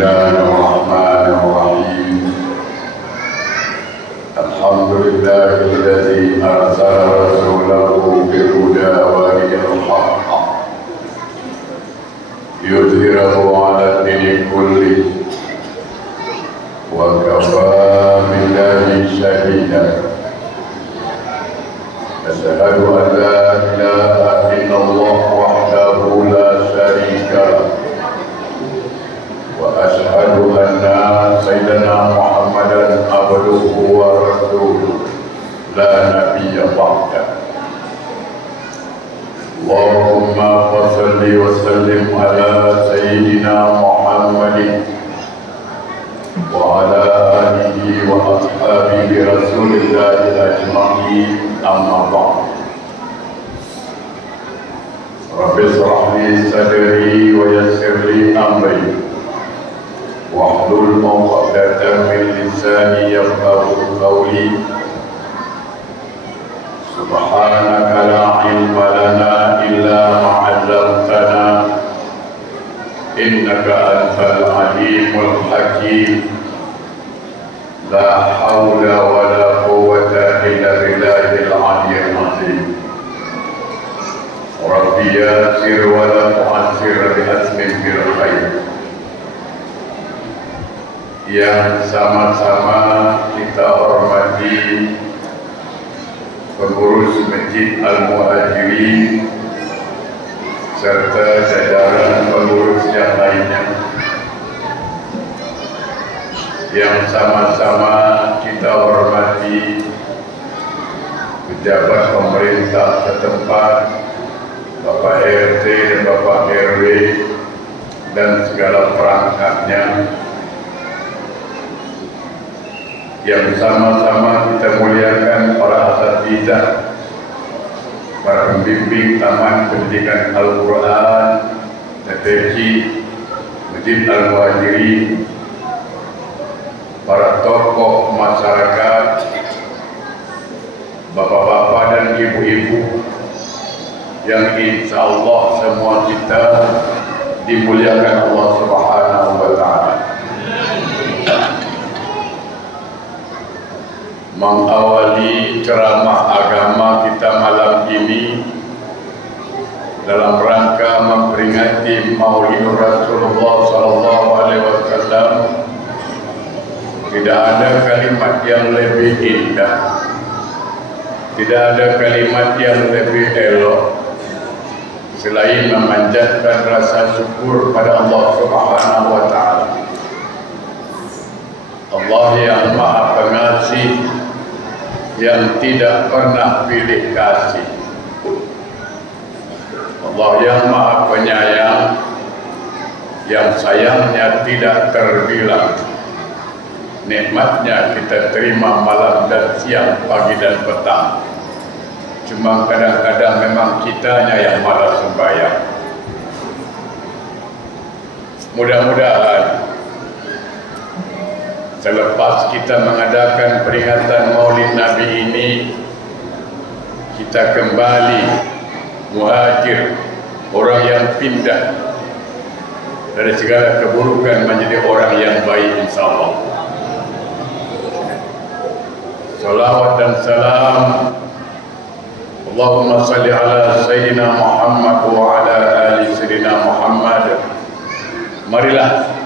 الله الرحمن الرحيم. الحمد لله الذي أرسل رسوله بالهدى ودين الحق يظهره على الدين كله وكفى بالله شهيدا. أشهد أن لا إله إلا الله وحده لا شريك له، وأشهد أن سيدنا محمدا عبده ورسوله لا نبي بعده. اللهم صل وسلم على سيدنا محمد وعلى آله وأصحابه رسول الله أجمعين. أما بعد، رب اشرح لي صدري ويسر لي أمري واحلل عقدة من لساني يفقهوا قولي. سبحانك لا علم لنا إلا ما علمتنا إنك أنت العليم الحكيم. لا حول ولا قوة إلا بالله العلي العظيم. ربي يسر ولا تعسر بأسمك بالخير. Yang sama-sama kita hormati pengurus Masjid Al-Muhajirin serta jajaran pengurus yang lainnya, yang sama-sama kita hormati pejabat pemerintah setempat, Bapak RT dan Bapak RW dan segala perangkatnya, yang sama-sama kita muliakan para asatidz, para pembimbing Taman Pendidikan Al-Quran TPQ Masjid Al-Muhajirin, para tokoh masyarakat, bapak-bapak dan ibu-ibu, yang insya Allah semua kita dimuliakan Allah Subhanahu wa Ta'ala. Mengawali ceramah agama kita malam ini dalam rangka memperingati Maulid Rasulullah SAW, tidak ada kalimat yang lebih indah, tidak ada kalimat yang lebih elok selain memanjatkan rasa syukur pada Allah Subhanahu wa Ta'ala. Allah yang Maha Pengasih, yang tidak pernah pilih kasih. Allah yang Maha Penyayang, yang sayangnya tidak terbilang. Nikmatnya kita terima malam dan siang, pagi dan petang. Cuma kadang-kadang memang kitanya yang malas sembahyang. Mudah-mudahan selepas kita mengadakan peringatan Maulid Nabi ini, kita kembali muhajir, orang yang pindah dari segala keburukan menjadi orang yang baik, insyaAllah. Salawat dan salam Allahumma salli ala Sayyidina Muhammad wa ala ali Sayyidina Muhammad. Marilah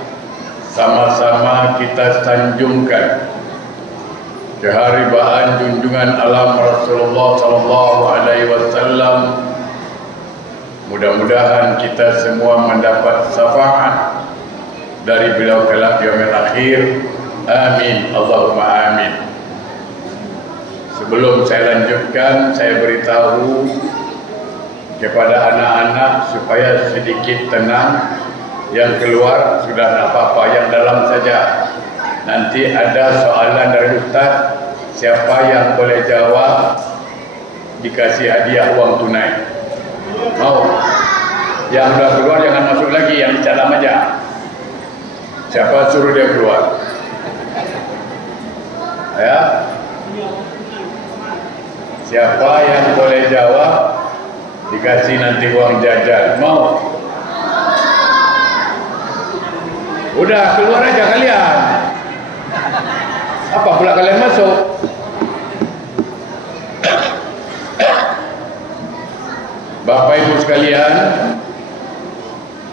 sama-sama kita sanjungkan keharibaan junjungan alam Rasulullah SAW. Mudah-mudahan kita semua mendapat syafaat dari beliau kelak yaumil akhir. Amin, Allahumma amin. Sebelum saya lanjutkan, saya beritahu kepada anak-anak supaya sedikit tenang. Yang keluar sudah tak apa-apa, yang dalam saja. Nanti ada soalan dari Ustaz, siapa yang boleh jawab dikasih hadiah uang tunai. Mau? Yang sudah keluar jangan masuk lagi, yang di dalam aja. Siapa suruh dia keluar? Ya? Siapa yang boleh jawab dikasih nanti uang jajan. Mau? Udah keluar aja kalian. Apa pula kalian masuk? Bapak Ibu sekalian,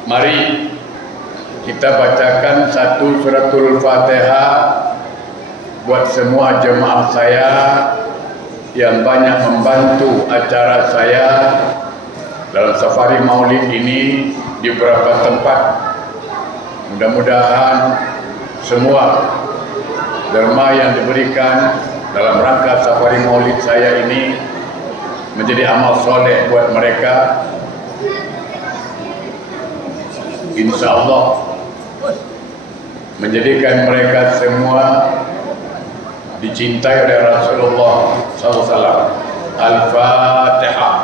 mari kita bacakan satu suratul Fatihah buat semua jemaah saya yang banyak membantu acara saya dalam safari maulid ini di beberapa tempat. Mudah-mudahan semua derma yang diberikan dalam rangka safari maulid saya ini menjadi amal soleh buat mereka. Insya Allah menjadikan mereka semua dicintai oleh Rasulullah SAW. Al-Fatihah.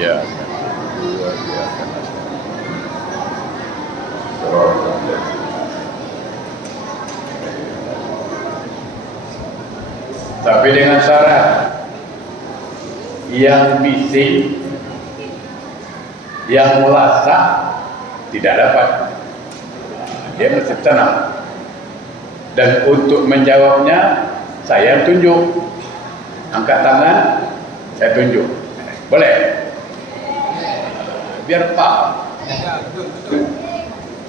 Ya. Tapi dengan syarat yang bising, yang melasak tidak dapat. Dia mesti tenang. Dan untuk menjawabnya saya tunjuk. Angkat tangan, saya tunjuk. Boleh? Biar paham.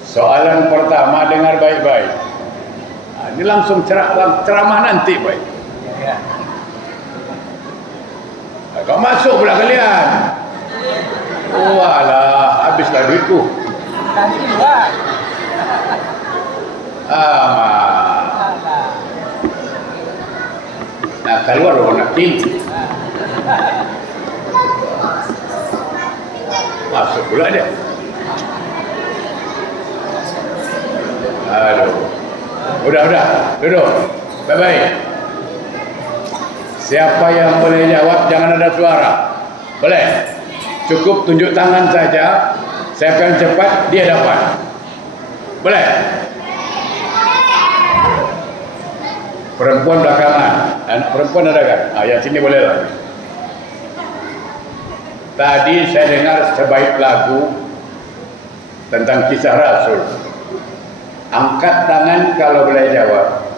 Soalan pertama dengar baik-baik. Ini langsung ceramah nanti, baik. Kau masuk pula kalian. Walah, habislah duitku. Nah, keluar orang nak tinggi. Masuk pula dia. Aduh. Udah, duduk. Bye-bye. Siapa yang boleh jawab jangan ada suara. Boleh? Cukup tunjuk tangan saja. Siapa yang cepat dia dapat. Boleh? Perempuan belakangan. Perempuan ada kan? Yang sini boleh lah. Tadi saya dengar sebaik lagu tentang kisah Rasul. Angkat tangan kalau boleh jawab.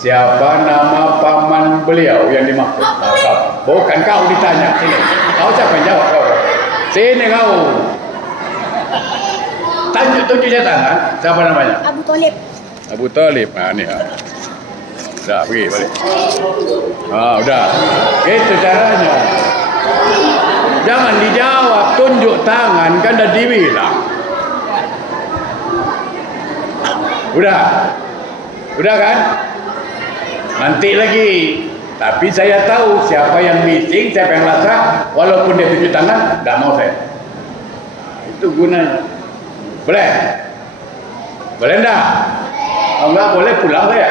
Siapa nama paman beliau yang dimaksud? Bukan kau ditanya. Sini. Kau siapa yang jawab kau? Sini kau. Tunjuknya tangan. Siapa namanya? Abu Thalib. Abu Thalib. Nah, ni. Dah, pergi balik. Udah. Itu caranya. Jangan dijawab, tunjuk tangan, kan dah dibilang. Udah kan? Nanti lagi. Tapi saya tahu siapa yang missing, siapa yang lasak. Walaupun dia tunjuk tangan, tak mau saya. Itu gunanya. Boleh? Boleh enggak? Kalau enggak boleh pulang saya.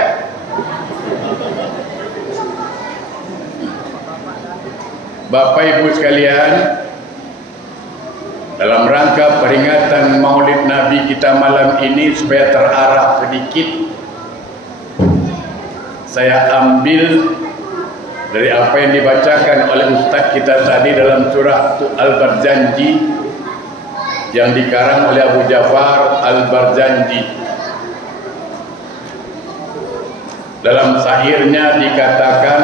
Bapak Ibu sekalian, dalam rangka peringatan Maulid Nabi kita malam ini supaya terarah sedikit, saya ambil dari apa yang dibacakan oleh Ustaz kita tadi dalam surah Al-Barzanji yang dikarang oleh Abu Ja'far Al-Barzanji. Dalam syairnya dikatakan,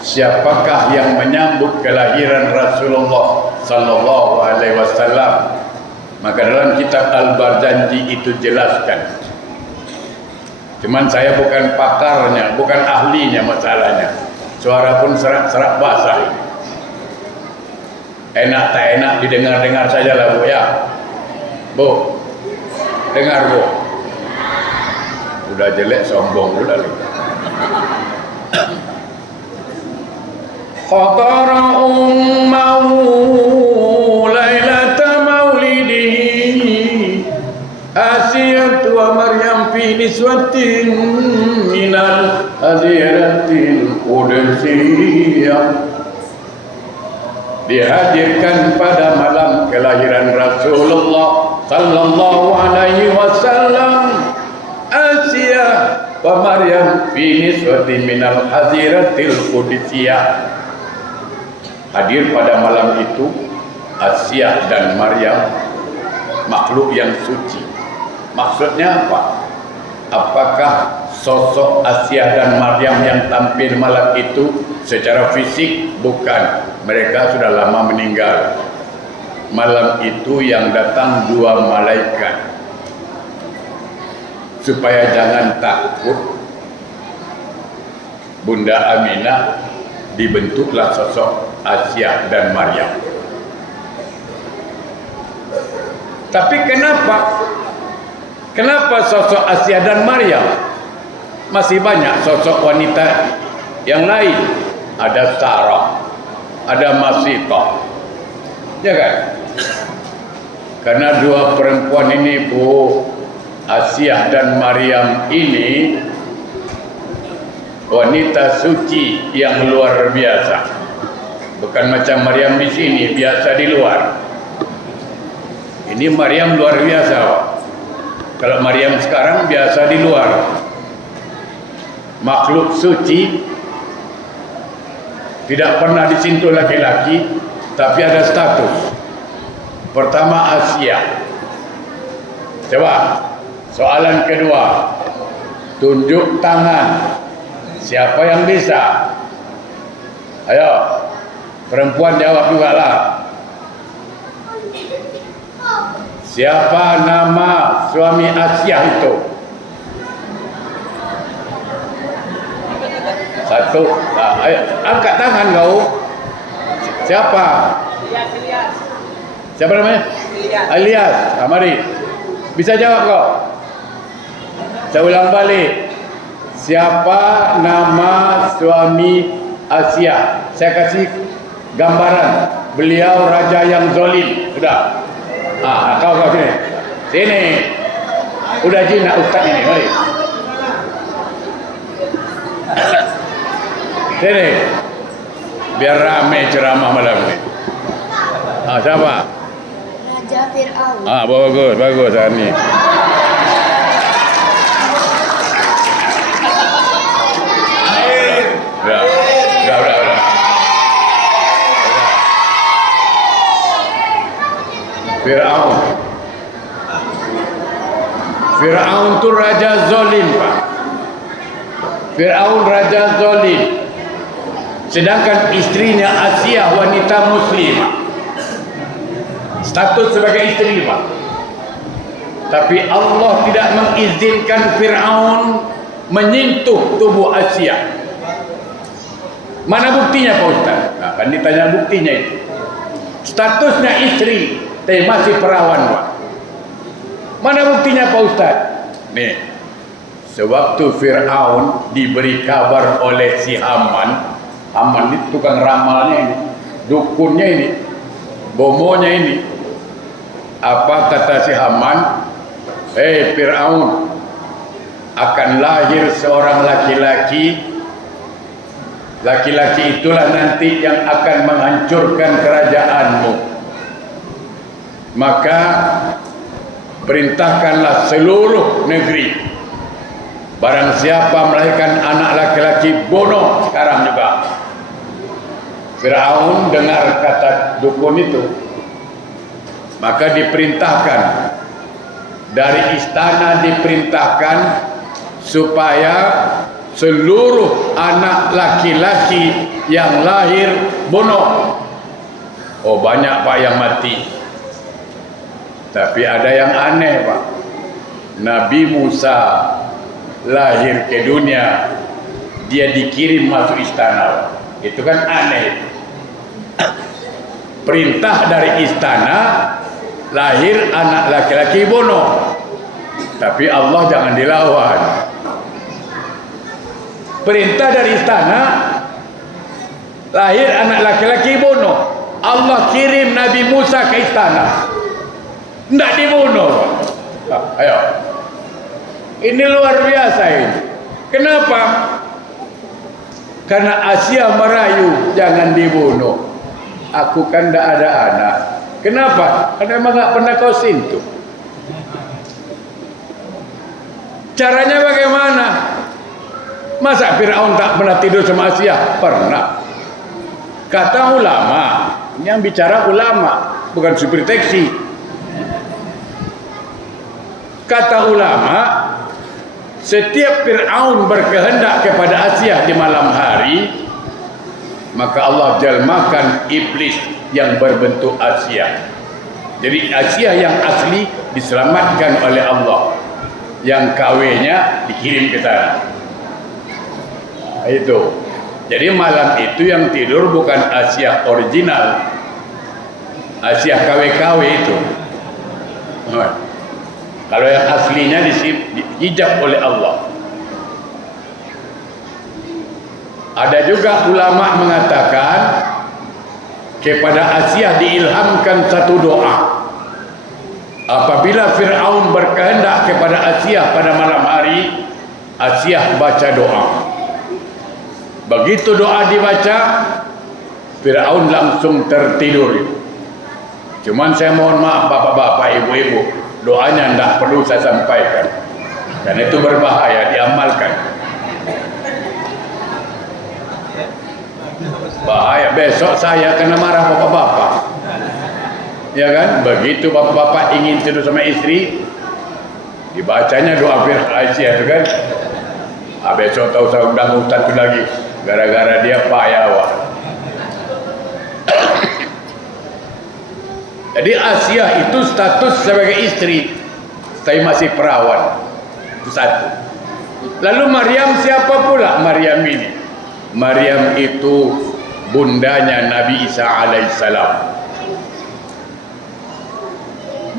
siapakah yang menyambut kelahiran Rasulullah sallallahu alaihi wasallam? Maka dalam kitab Al-Barzanji itu jelaskan. Cuman saya bukan pakarnya, bukan ahlinya masalahnya. Suara pun serak-serak basah. Enak tak enak didengar-dengar saja lah Bu ya. Bu, dengar Bu. Udah jelek sombong pula lagi. Khatara ummahu lailata maulidihi Asiyat wa Maryam fi niswatin minal hadiratil qudsiyah. Dihadirkan pada malam kelahiran Rasulullah sallallahu alaihi wasallam Asiyah wa Maryam fi niswatin minal hadiratil qudsiyah. hadir pada malam itu Asia dan Maryam, makhluk yang suci. Maksudnya apa? Apakah sosok Asia dan Maryam yang tampil malam itu secara fisik? Bukan, mereka sudah lama meninggal. Malam itu yang datang dua malaikat supaya jangan takut. Bunda Aminah dibentuklah sosok Asia dan Maryam. Tapi kenapa sosok Asia dan Maryam? Masih banyak sosok wanita yang lain. Ada Sarah, ada Masita, ya kan? Karena dua perempuan ini, Bu, Asia dan Maryam ini wanita suci yang luar biasa. Bukan macam Maryam di sini, biasa di luar. Ini Maryam luar biasa, Pak. Kalau Maryam sekarang biasa di luar. Makhluk suci, tidak pernah disentuh laki-laki, tapi ada status. Pertama Asia. Coba soalan kedua, tunjuk tangan. Siapa yang bisa? Ayo, perempuan jawab juga lah. Siapa nama suami Asia itu? Satu. Nah, ayo, angkat tangan kau. Siapa? Ilyas. Siapa namanya? Ilyas. Nah, mari. Bisa jawab kau? Saya ulang balik. Siapa nama suami Asia? Saya kasih gambaran. Beliau raja yang zalim. Sudah. Kau sini. Sini. Udah jinak ustaz ini. Mari. Sini. Biar ramai ceramah malam ini. Siapa? Raja Fir'aun. Bagus ini. Udah. Fir'aun itu raja zalim, Pak. Fir'aun raja zalim. Sedangkan istrinya Asia wanita muslimah. Status sebagai istri, Pak. Tapi Allah tidak mengizinkan Fir'aun menyentuh tubuh Asia. Mana buktinya, Pak Ustaz? Nah, kan ditanya buktinya itu. Statusnya istri, tapi masih perawan, Pak. Mana buktinya, Pak Ustaz? Nih, sewaktu Fir'aun diberi kabar oleh si Haman ini tukang ramalnya ini, dukunnya ini, bomonya ini. Apa kata si Haman? Fir'aun, akan lahir seorang laki-laki. Laki-laki itulah nanti yang akan menghancurkan kerajaanmu. Maka perintahkanlah seluruh negeri, barang siapa melahirkan anak laki-laki, bunuh sekarang juga. Fir'aun dengar kata dukun itu, maka diperintahkan, dari istana diperintahkan supaya seluruh anak laki-laki yang lahir bunuh. Banyak, Pak, yang mati. Tapi ada yang aneh, Pak. Nabi Musa lahir ke dunia, dia dikirim masuk istana. Itu kan aneh. Perintah dari istana, lahir anak laki-laki bunuh. Tapi Allah jangan dilawan. Perintah dari istana, lahir anak laki-laki bunuh. Allah kirim Nabi Musa ke istana, tidak dibunuh. Ayo, ini luar biasa ini. Kenapa? Karena Asia merayu, jangan dibunuh. Aku kan tidak ada anak. Kenapa? Karena memang tidak pernah kau sentuh. Caranya bagaimana? Masa Fir'aun tak pernah tidur sama Asia? Pernah. Kata ulama, yang bicara ulama, bukan supir taksi. Kata ulama, setiap Fir'aun berkehendak kepada Asia di malam hari, maka Allah jalmakan iblis yang berbentuk Asia. Jadi Asia yang asli diselamatkan oleh Allah, yang KW-nya dikirim ke sana. Nah, itu. Jadi malam itu yang tidur bukan Asia original, Asia KW-KW itu. Nah, kalau yang aslinya dihijab oleh Allah. Ada juga ulama mengatakan kepada Asia diilhamkan satu doa. Apabila Fir'aun berkehendak kepada Asia pada malam hari, Asia baca doa. Begitu doa dibaca, Fir'aun langsung tertidur. Cuman saya mohon maaf bapak-bapak, ibu-ibu, doanya tidak perlu saya sampaikan, karena itu berbahaya diamalkan. Bahaya, besok saya kena marah bapak-bapak. Ya kan? Begitu bapak-bapak ingin tidur sama istri, dibacanya doa Aisyah itu kan. Besok tahu saya undang ustaz itu lagi, gara-gara dia payah. Jadi Asia itu status sebagai istri, tapi masih perawan. Itu satu. Lalu Maryam siapa pula Maryam ini? Maryam itu bundanya Nabi Isa alaihissalam.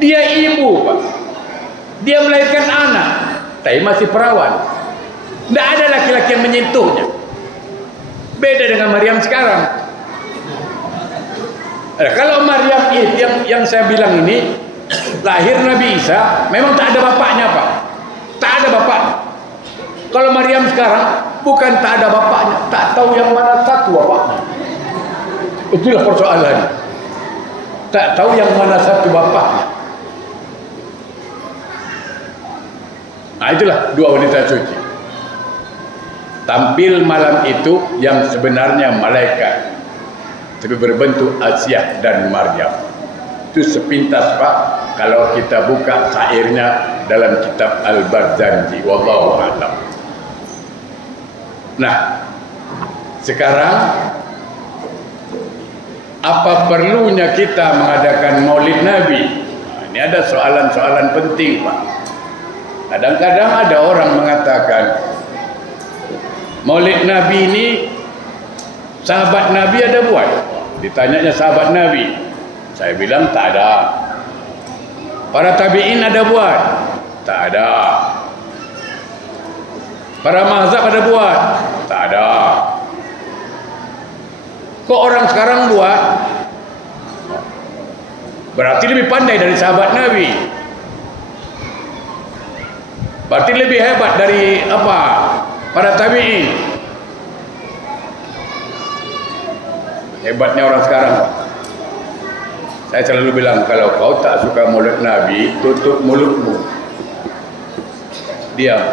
Dia ibu, Pak. Dia melahirkan anak, tapi masih perawan. Tidak ada laki-laki yang menyentuhnya. Beda dengan Maryam sekarang. Kalau Maryam yang saya bilang ini lahir Nabi Isa, memang tak ada bapaknya, Pak. Tak ada bapaknya. Kalau Maryam sekarang bukan tak ada bapaknya, tak tahu yang mana satu bapaknya. Itulah persoalannya. Tak tahu yang mana satu bapaknya. Nah, itulah dua wanita suci. Tampil malam itu yang sebenarnya malaikat, tapi berbentuk Asia dan Maryam. Itu sepintas, Pak, kalau kita buka syairnya dalam kitab Al-Barzanji. Wallahu a'lam. Nah, sekarang apa perlunya kita mengadakan Maulid Nabi? Nah, ini ada soalan-soalan penting, Pak. Kadang-kadang ada orang mengatakan Maulid Nabi ini sahabat Nabi ada buat. Ditanyanya sahabat Nabi, saya bilang tak ada. Para tabi'in ada buat? Tak ada. Para mazhab ada buat? Tak ada. Kok orang sekarang buat? Berarti lebih pandai dari sahabat Nabi. Berarti lebih hebat dari apa? Para tabi'in. Hebatnya orang sekarang. Saya selalu bilang, kalau kau tak suka Maulid Nabi, tutup mulutmu, diam.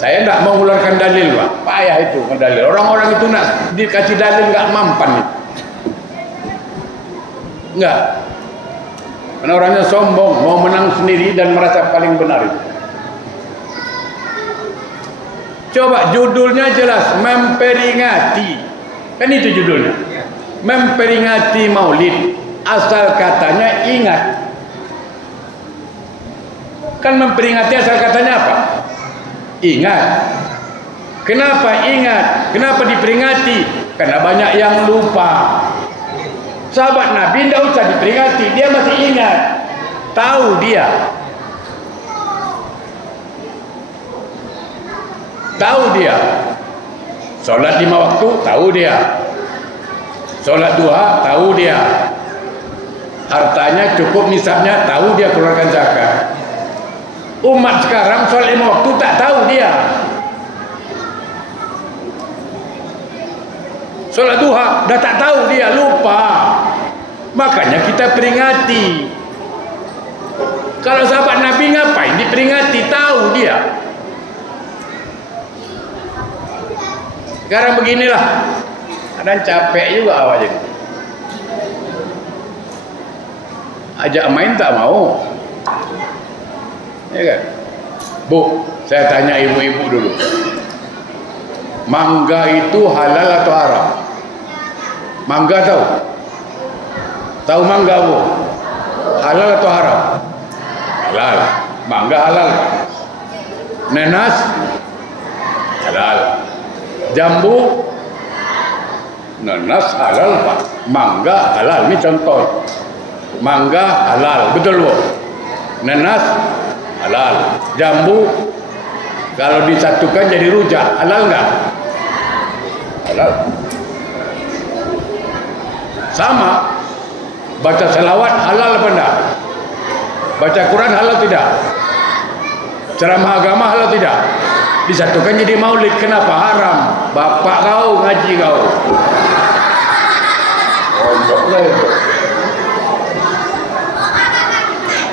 Saya tidak mau mengeluarkan dalil, Pak. Payah itu dalil. Orang-orang itu nak dikasih dalil nggak mampan. Enggak. Karena orangnya sombong, mau menang sendiri dan merasa paling benar itu. Coba judulnya jelas, memperingati. Kan itu judulnya. Memperingati Maulid. Asal katanya ingat. Kan memperingati asal katanya apa? Ingat. Kenapa ingat? Kenapa diperingati? Karena banyak yang lupa. Sahabat Nabi tidak usah diperingati, dia masih ingat. Tahu dia. Tahu dia. Solat 5 waktu, tahu dia. Solat duha, tahu dia. Hartanya cukup nisabnya, tahu dia keluarkan zakat. Umat sekarang solat 5 waktu tak tahu dia. Solat duha dah tak tahu dia, lupa. Makanya kita peringati. Kalau sahabat Nabi ngapain diperingati? Tahu dia. Sekarang beginilah, kadang capek juga awak jadi. Ajak main tak mau, ya kan? Bu, saya tanya ibu-ibu dulu, mangga itu halal atau haram? Mangga tahu? Tahu mangga bu? Halal atau haram? Halal. Mangga halal. Nanas halal. Jambu, nanas halal pak. Mangga halal. Ini contoh. Mangga halal, betul bu? Nanas halal. Jambu kalau disatukan jadi rujak, halal nggak? Halal. Sama. Baca selawat halal apa enggak? Baca Quran halal tidak? Ceramah agama halal tidak? Disatukan jadi maulid, kenapa haram? Bapak kau ngaji kau.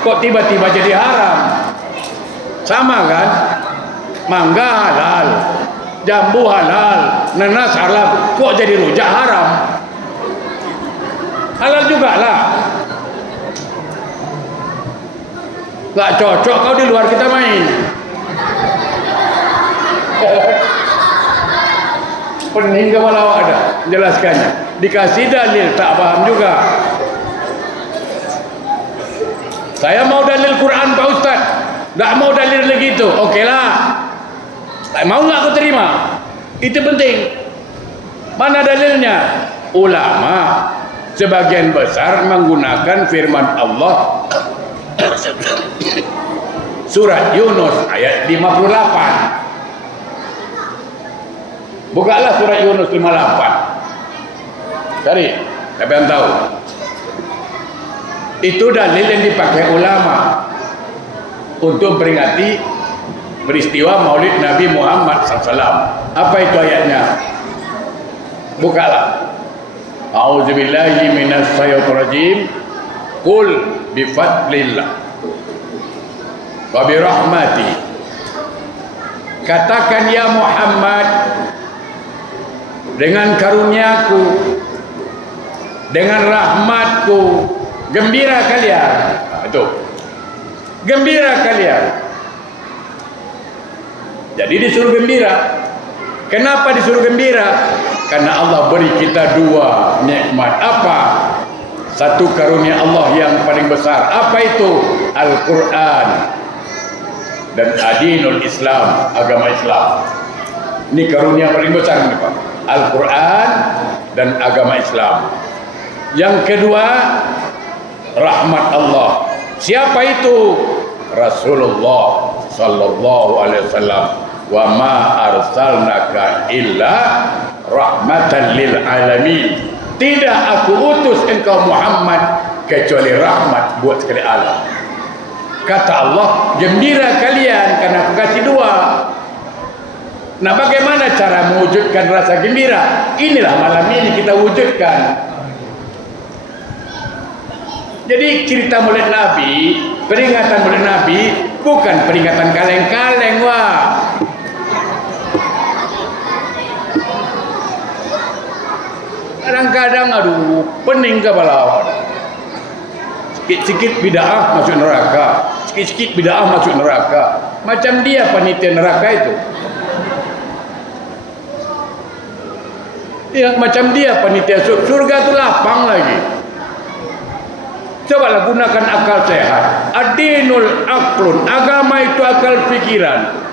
Kok tiba-tiba jadi haram? Sama kan? Mangga halal, jambu halal, nanas halal, kok jadi rujak haram? Halal juga lah. Gak cocok kau di luar kita main. Pening kepala awak ada jelaskannya. Dikasih dalil tak paham juga. Saya mau dalil Quran Pak Ustaz. Tak mau dalil lagi itu. Okeylah. Tak mau nggak aku terima. Itu penting. Mana dalilnya? Ulama sebagian besar menggunakan firman Allah surat Yunus ayat 58. Bukalah surat Yunus 58. Cari, siapa yang tahu? Itu dalil yang dipakai ulama untuk peringati peristiwa Maulid Nabi Muhammad SAW. Apa itu ayatnya? Bukalah. A'udzubillahi minas syaitonir rajim. Qul bifadlillah wa birahmati. Katakan ya Muhammad, dengan karuniaku, dengan rahmatku, gembira kalian. Itu gembira kalian. Jadi disuruh gembira. Kenapa disuruh gembira? Karena Allah beri kita dua nikmat. Apa? Satu karunia Allah yang paling besar. Apa itu? Al-Quran dan adinul Islam, agama Islam. Ini karunia paling besar ini Pak. Al-Quran dan agama Islam. Yang kedua, rahmat Allah. Siapa itu? Rasulullah sallallahu alaihi wasallam. Wa ma arsalnaka illa rahmatan lil alamin. Tidak aku utus engkau Muhammad kecuali rahmat buat sekalian alam. Kata Allah, gembira kalian karena aku kasih dua. Nah, bagaimana cara mewujudkan rasa gembira? Inilah malam ini kita wujudkan. Jadi cerita Maulid Nabi, peringatan Maulid Nabi bukan peringatan kaleng-kaleng, wah. Kadang-kadang aduh, pening kepala awak. Sikit-sikit bid'ah masuk neraka, sikit-sikit bid'ah masuk neraka. Macam dia panitia neraka itu. Ya, macam dia panitia surga itu lapang lagi. Cobalah gunakan akal sehat. Ad-dinul aqlun, agama itu akal pikiran.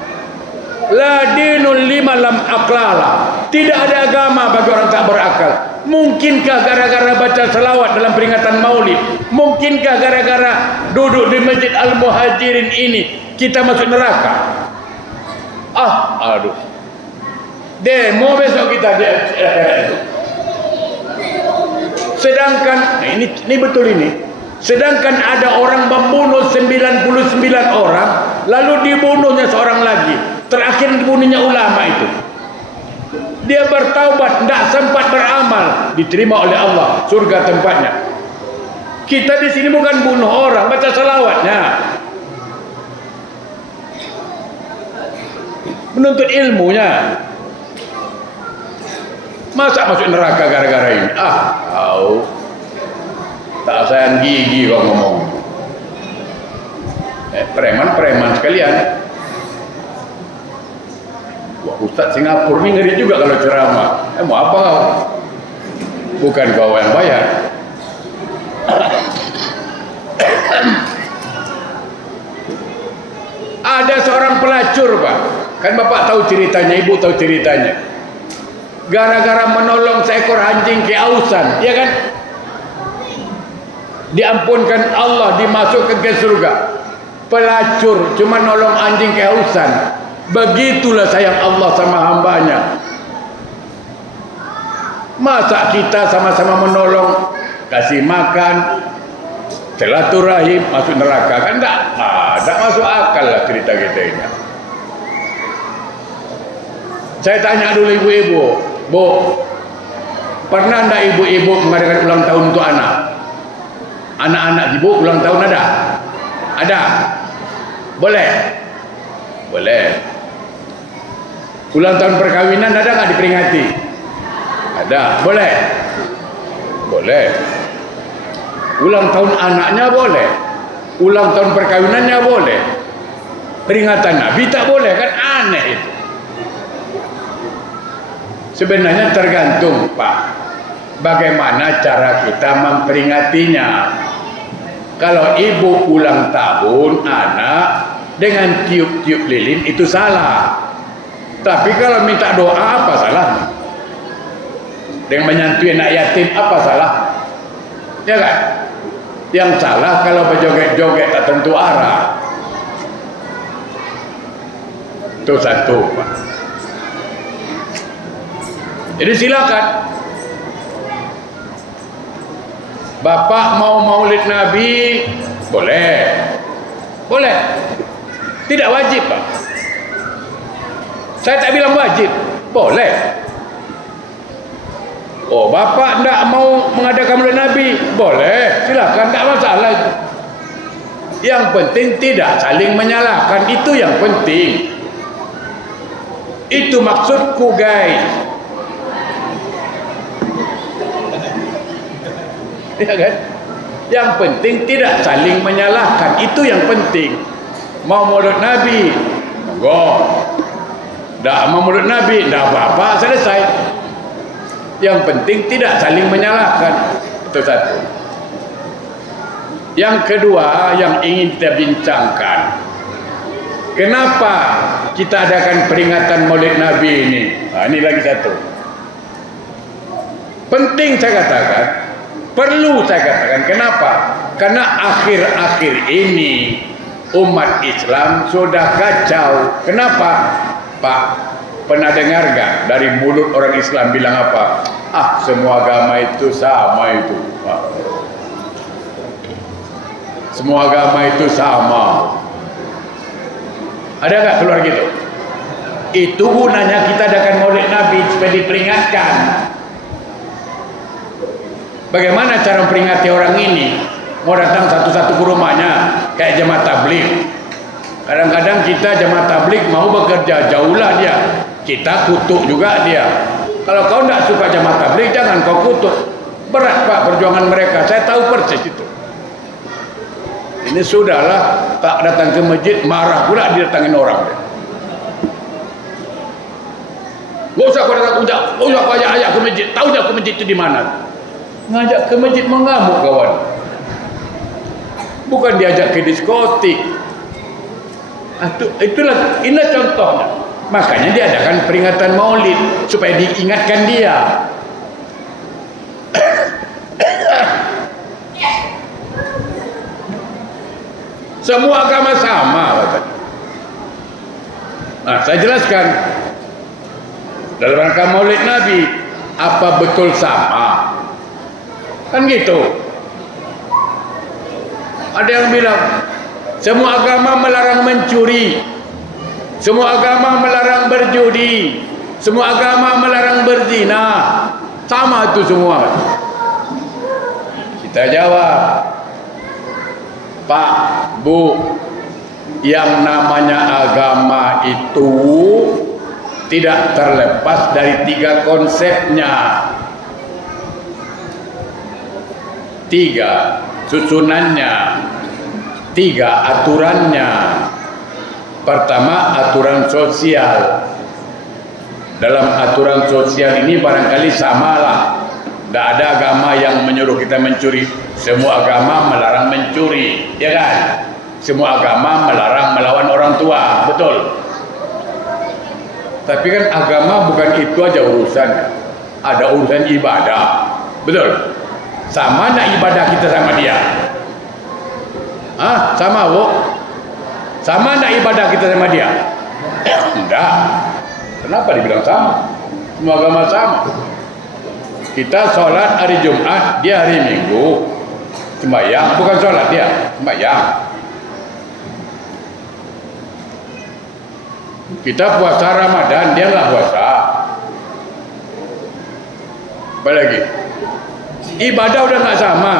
La dinul lima lam aqlala. Tidak ada agama bagi orang tak berakal. Mungkinkah gara-gara baca selawat dalam peringatan Maulid, mungkinkah gara-gara duduk di Masjid Al-Muhajirin ini kita masuk neraka? Aduh. Demo besok kita di akhirat itu. Sedangkan ini betul ini. Sedangkan ada orang membunuh 99 orang, lalu dibunuhnya seorang lagi. Terakhir dibunuhnya ulama itu. Dia bertaubat, tidak sempat beramal, diterima oleh Allah, surga tempatnya. Kita di sini bukan bunuh orang, baca salawatnya. Menuntut ilmunya. Masa masuk neraka gara-gara ini? Tahu. Tak sayang gigi kau ngomong. Preman sekalian. Wah, Ustaz Singapura ni ngeri juga kalau ceramah. Mau apa kau? Bukan kau yang bayar. Ada seorang pelacur, Pak. Kan Bapak tahu ceritanya, Ibu tahu ceritanya. Gara-gara menolong seekor anjing kehausan, ya kan? Diampunkan Allah, dimasukkan ke surga. Pelacur cuma nolong anjing kehausan. Begitulah sayang Allah sama hambanya. Masa kita sama-sama menolong, kasih makan, silaturahim, masuk neraka? Kan tak masuk akal lah cerita kita ini. Saya tanya dulu ibu-ibu, Bu, pernah enggak ibu-ibu mengadakan ulang tahun untuk anak? Anak-anak ibu ulang tahun ada? Ada? Boleh? Boleh. Ulang tahun perkawinan ada nggak diperingati? Ada. Boleh? Boleh. Ulang tahun anaknya boleh. Ulang tahun perkawinannya boleh. Peringatan Nabi tak boleh, kan aneh itu. Sebenarnya tergantung, Pak, bagaimana cara kita memperingatinya. Kalau ibu ulang tahun anak dengan tiup-tiup lilin itu salah. Tapi kalau minta doa apa salahnya? Dengan menyantui anak yatim apa salah? Ya kan? Yang salah kalau berjoget-joget tak tentu arah. Itu satu, Pak. Jadi silakan. Bapak mau maulid Nabi, boleh. Boleh. Tidak wajib, Pak. Saya tak bilang wajib. Boleh. Oh, Bapak tidak mau mengadakan maulid Nabi, boleh. Silakan, tidak masalah. Yang penting tidak saling menyalahkan. Itu yang penting. Itu maksudku, guys. Ya kan? Yang penting tidak saling menyalahkan. Itu yang penting. Mau maulid Nabi, monggo. Tak mau maulid Nabi, tak apa-apa, selesai. Yang penting tidak saling menyalahkan. Itu satu. Yang kedua yang ingin kita bincangkan, kenapa kita adakan peringatan maulid Nabi ini? Ini lagi satu. Penting saya katakan. Perlu saya katakan. Kenapa? Karena akhir-akhir ini umat Islam sudah kacau. Kenapa? Pak, pernah dengar gak dari mulut orang Islam bilang apa? Semua agama itu sama itu, Pak. Semua agama itu sama. Ada gak keluar gitu? Itu gunanya kita adakan maulid Nabi supaya diperingatkan. Bagaimana cara memperingati orang ini? Mau datang satu-satu ke rumahnya, kayak jemaah tabligh. Kadang-kadang kita jemaah tabligh mau bekerja, jauhlah dia. Kita kutuk juga dia. Kalau kau tidak suka jemaah tabligh, jangan kau kutuk. Berat, Pak, perjuangan mereka. Saya tahu persis itu. Ini sudahlah, tak datang ke masjid, marah pula didatangin orang. Gak usah kau datang ujak, kau ajak ke masjid. Tahu tak ke masjid itu di mana? Ngajak ke masjid mengamuk, kawan. Bukan diajak ke diskotik. Inilah contohnya. Makanya diadakan peringatan maulid supaya diingatkan dia. Semua agama sama, Bapak. Nah, saya jelaskan. Dalam rangka maulid Nabi, apa betul sama? Kan gitu. Ada yang bilang semua agama melarang mencuri, semua agama melarang berjudi, semua agama melarang berzina. Sama itu semua. Kita jawab, Pak, Bu, yang namanya agama itu tidak terlepas dari tiga konsepnya, tiga susunannya, tiga aturannya. Pertama, aturan sosial. Dalam aturan sosial ini barangkali samalah. Tidak ada agama yang menyuruh kita mencuri. Semua agama melarang mencuri, ya kan? Semua agama melarang melawan orang tua, betul. Tapi kan agama bukan itu aja urusannya. Ada urusan ibadah, betul. Sama nak ibadah kita sama dia? Hah? Sama, Bu? Sama nak ibadah kita sama dia? Tidak. Kenapa dibilang sama? Semua agama sama. Kita sholat hari Jumat, dia hari Minggu. Sembahyang, bukan sholat dia, sembahyang. Kita puasa Ramadan, dia nggak puasa. Apa lagi? Ibadah udah nggak sama.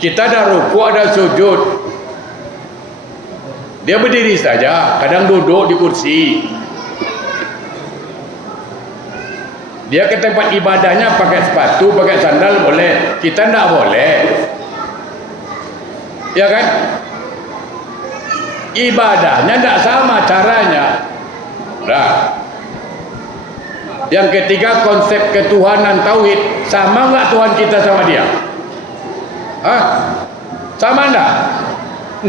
Kita ada ruku, ada sujud. Dia berdiri saja, kadang duduk di kursi. Dia ke tempat ibadahnya pakai sepatu, pakai sandal boleh. Kita tidak boleh. Ya kan? Ibadahnya tidak sama caranya. Nah. Yang ketiga, konsep ketuhanan tauhid. Sama nggak Tuhan kita sama dia? Hah? Sama enggak?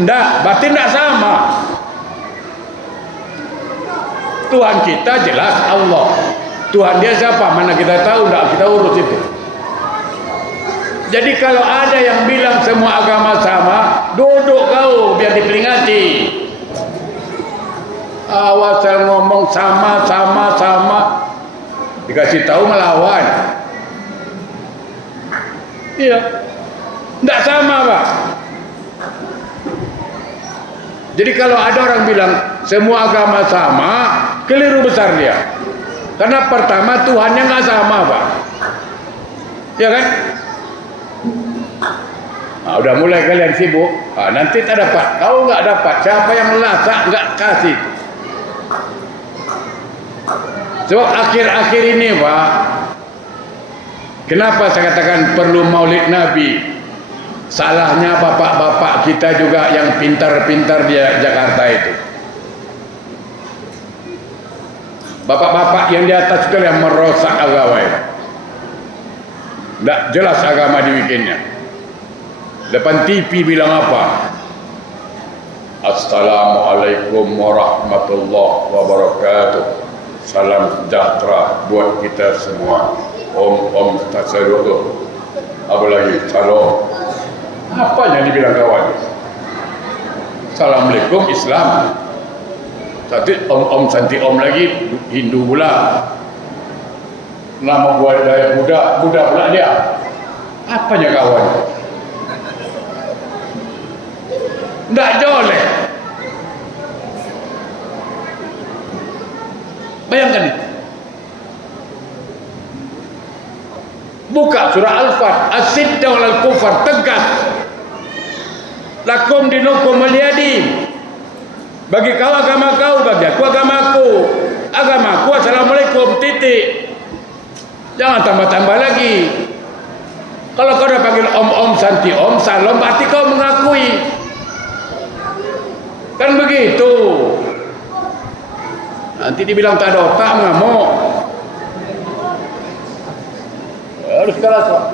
Enggak, berarti enggak sama. Tuhan kita jelas Allah. Tuhan dia siapa? Mana kita tahu, enggak kita urus itu. Jadi kalau ada yang bilang semua agama sama, duduk kau biar diperingati. Awas ngomong sama. Dikasih tahu melawan. Iya. Enggak sama, Pak. Jadi kalau ada orang bilang semua agama sama, keliru besar dia. Karena pertama Tuhannya nggak sama, Pak. Ya kan? Nah, udah mulai kalian sibuk. Nah, nanti tak dapat. Kau nggak dapat. Siapa yang lasak nggak kasih. Sebab akhir-akhir ini, Pak. Kenapa saya katakan perlu maulid Nabi? Salahnya bapak-bapak kita juga yang pintar-pintar di Jakarta itu. Bapak-bapak yang di atas itu yang merosak agama itu. Tidak jelas agama dibikinnya. Depan TV bilang apa? Assalamualaikum warahmatullahi wabarakatuh. Salam sejahtera buat kita semua. Om tasaruh. Apa lagi? Salam. Apa yang dibilang kawan? Assalamualaikum Islam. Satu om santi om lagi Hindu pula. Nama buat daya Buddha pula dia. Apanya kawan? Nggak joleh. Bayangkan itu. Buka surah Al-Fat, asidda wal kufar, tegas. Lakum dinukum waliyadi. Bagi kau agama kau, bagi aku agamaku. Agamaku assalamualaikum, titik. Jangan tambah-tambah lagi. Kalau kau dah panggil om santi om salam, berarti kau mengakui. Kan begitu. Nanti dibilang tak ada otak, mengamuk. Harus keras, Pak.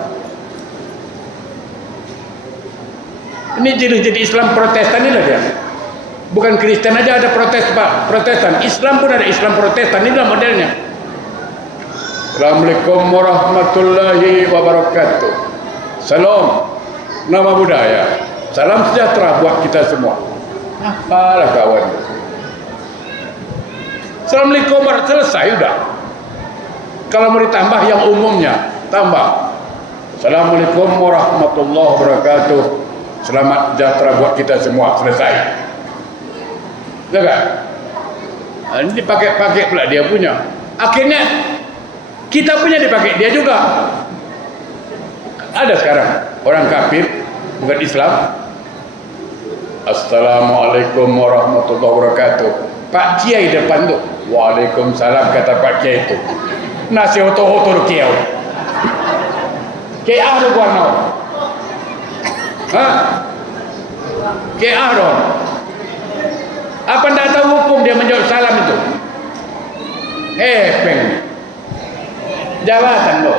Ini jadi Islam Protestan ini lah dia. Bukan Kristen aja ada protes, Pak. Protestan. Islam pun ada Islam Protestan. Inilah modelnya. Assalamualaikum warahmatullahi wabarakatuh. Salam. Nama budaya. Salam sejahtera buat kita semua. Apalah kawan. Assalamualaikum warahmatullahi wabarakatuh. Selesai udah. Kalau mau ditambah yang umumnya, tambah. Assalamualaikum warahmatullahi wabarakatuh. Selamat sejahtera buat kita semua. Selesai. Betul kan? Ini dipakai pula dia punya. Akhirnya kita punya dipakai dia juga. Ada sekarang orang kafir bukan Islam. Assalamualaikum warahmatullahi wabarakatuh. Pak Kiai depan tu. Waalaikumsalam kata Pak Kiai tu. Nasi otor-otor kiau. Kiai ah tu warna. Ha? Kiai ah tu. Apa ndak tahu hukum dia menjawab salam itu? Peng. Jawatan tu.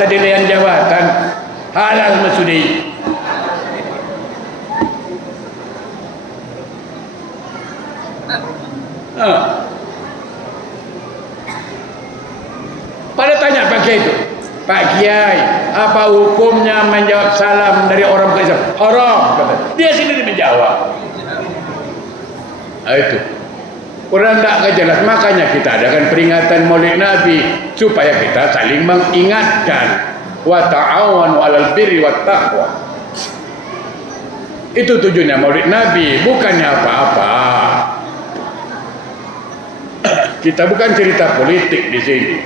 Sedilian jawatan halal mesudi. Pada tanya Pak Kiai itu, Pak Kiai, apa hukumnya menjawab salam dari orang bukan Islam? Haram, kata. Dia sendiri menjawab. Itu. Kurang tak jelas, makanya kita adakan peringatan Maulid Nabi supaya kita saling mengingatkan. Wa ta'awanu 'alal birri wat taqwa. Itu tujuannya Maulid Nabi, bukannya apa-apa. Kita bukan cerita politik di sini.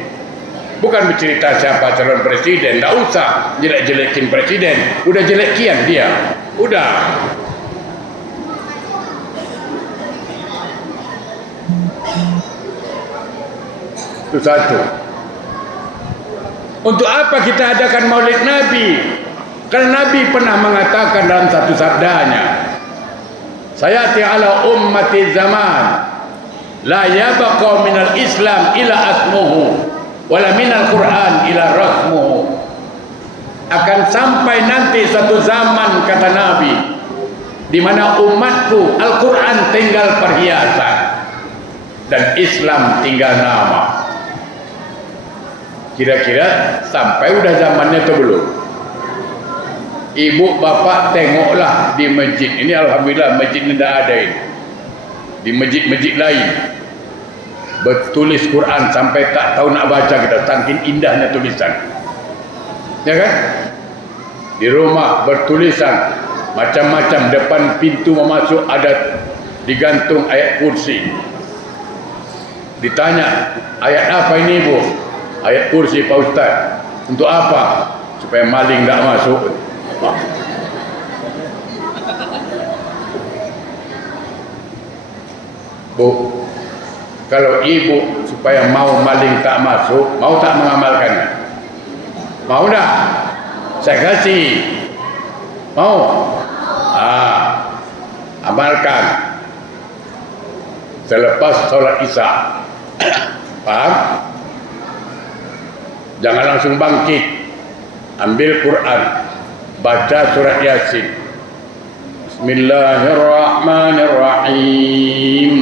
Bukan bercerita siapa calon presiden, tak usah jelek-jelekin presiden. Udah jelekian dia. Udah. Itu satu. Untuk apa kita adakan Maulid Nabi? Karena Nabi pernah mengatakan dalam satu sabdanya, sayati ala ummati zaman la yabqa minal Islam ila asmuhu wala minal Quran ila rasmuhu. Akan sampai nanti satu zaman, kata Nabi, di mana umatku Al-Quran tinggal perhiasan dan Islam tinggal nama. Kira-kira sampai udah zamannya atau belum? Ibu bapak tengoklah di masjid ini, alhamdulillah masjid ini tidak ada ini. Di masjid-masjid lain bertulis Quran sampai tak tahu nak baca kita, saking indahnya tulisan. Ya kan? Di rumah bertulisan macam-macam, depan pintu memasuk ada digantung ayat kursi. Ditanya, ayat apa ini ibu? Ayat kursi Pak Ustaz. Untuk apa? Supaya maling tak masuk. Bu, kalau ibu supaya mau maling tak masuk, mau tak mengamalkannya? Mau tak? Saya kasih. Mau? Amalkan. Selepas sholat Isya. Paham? Jangan langsung bangkit. Ambil Quran, baca surat Yasin. Bismillahirrahmanirrahim.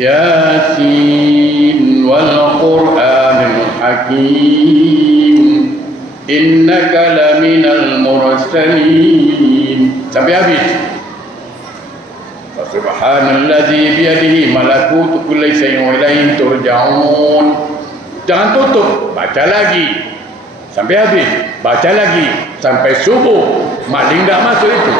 Yasin wal Qur'anil Hakim. Innaka laminal mursalin. Sampai habis. Subhanalladzi biyadihi malakutu kulli syai'in wa ilaihi turja'un. Jangan tutup, baca lagi sampai habis, baca lagi sampai subuh. Maling tak masuk itu.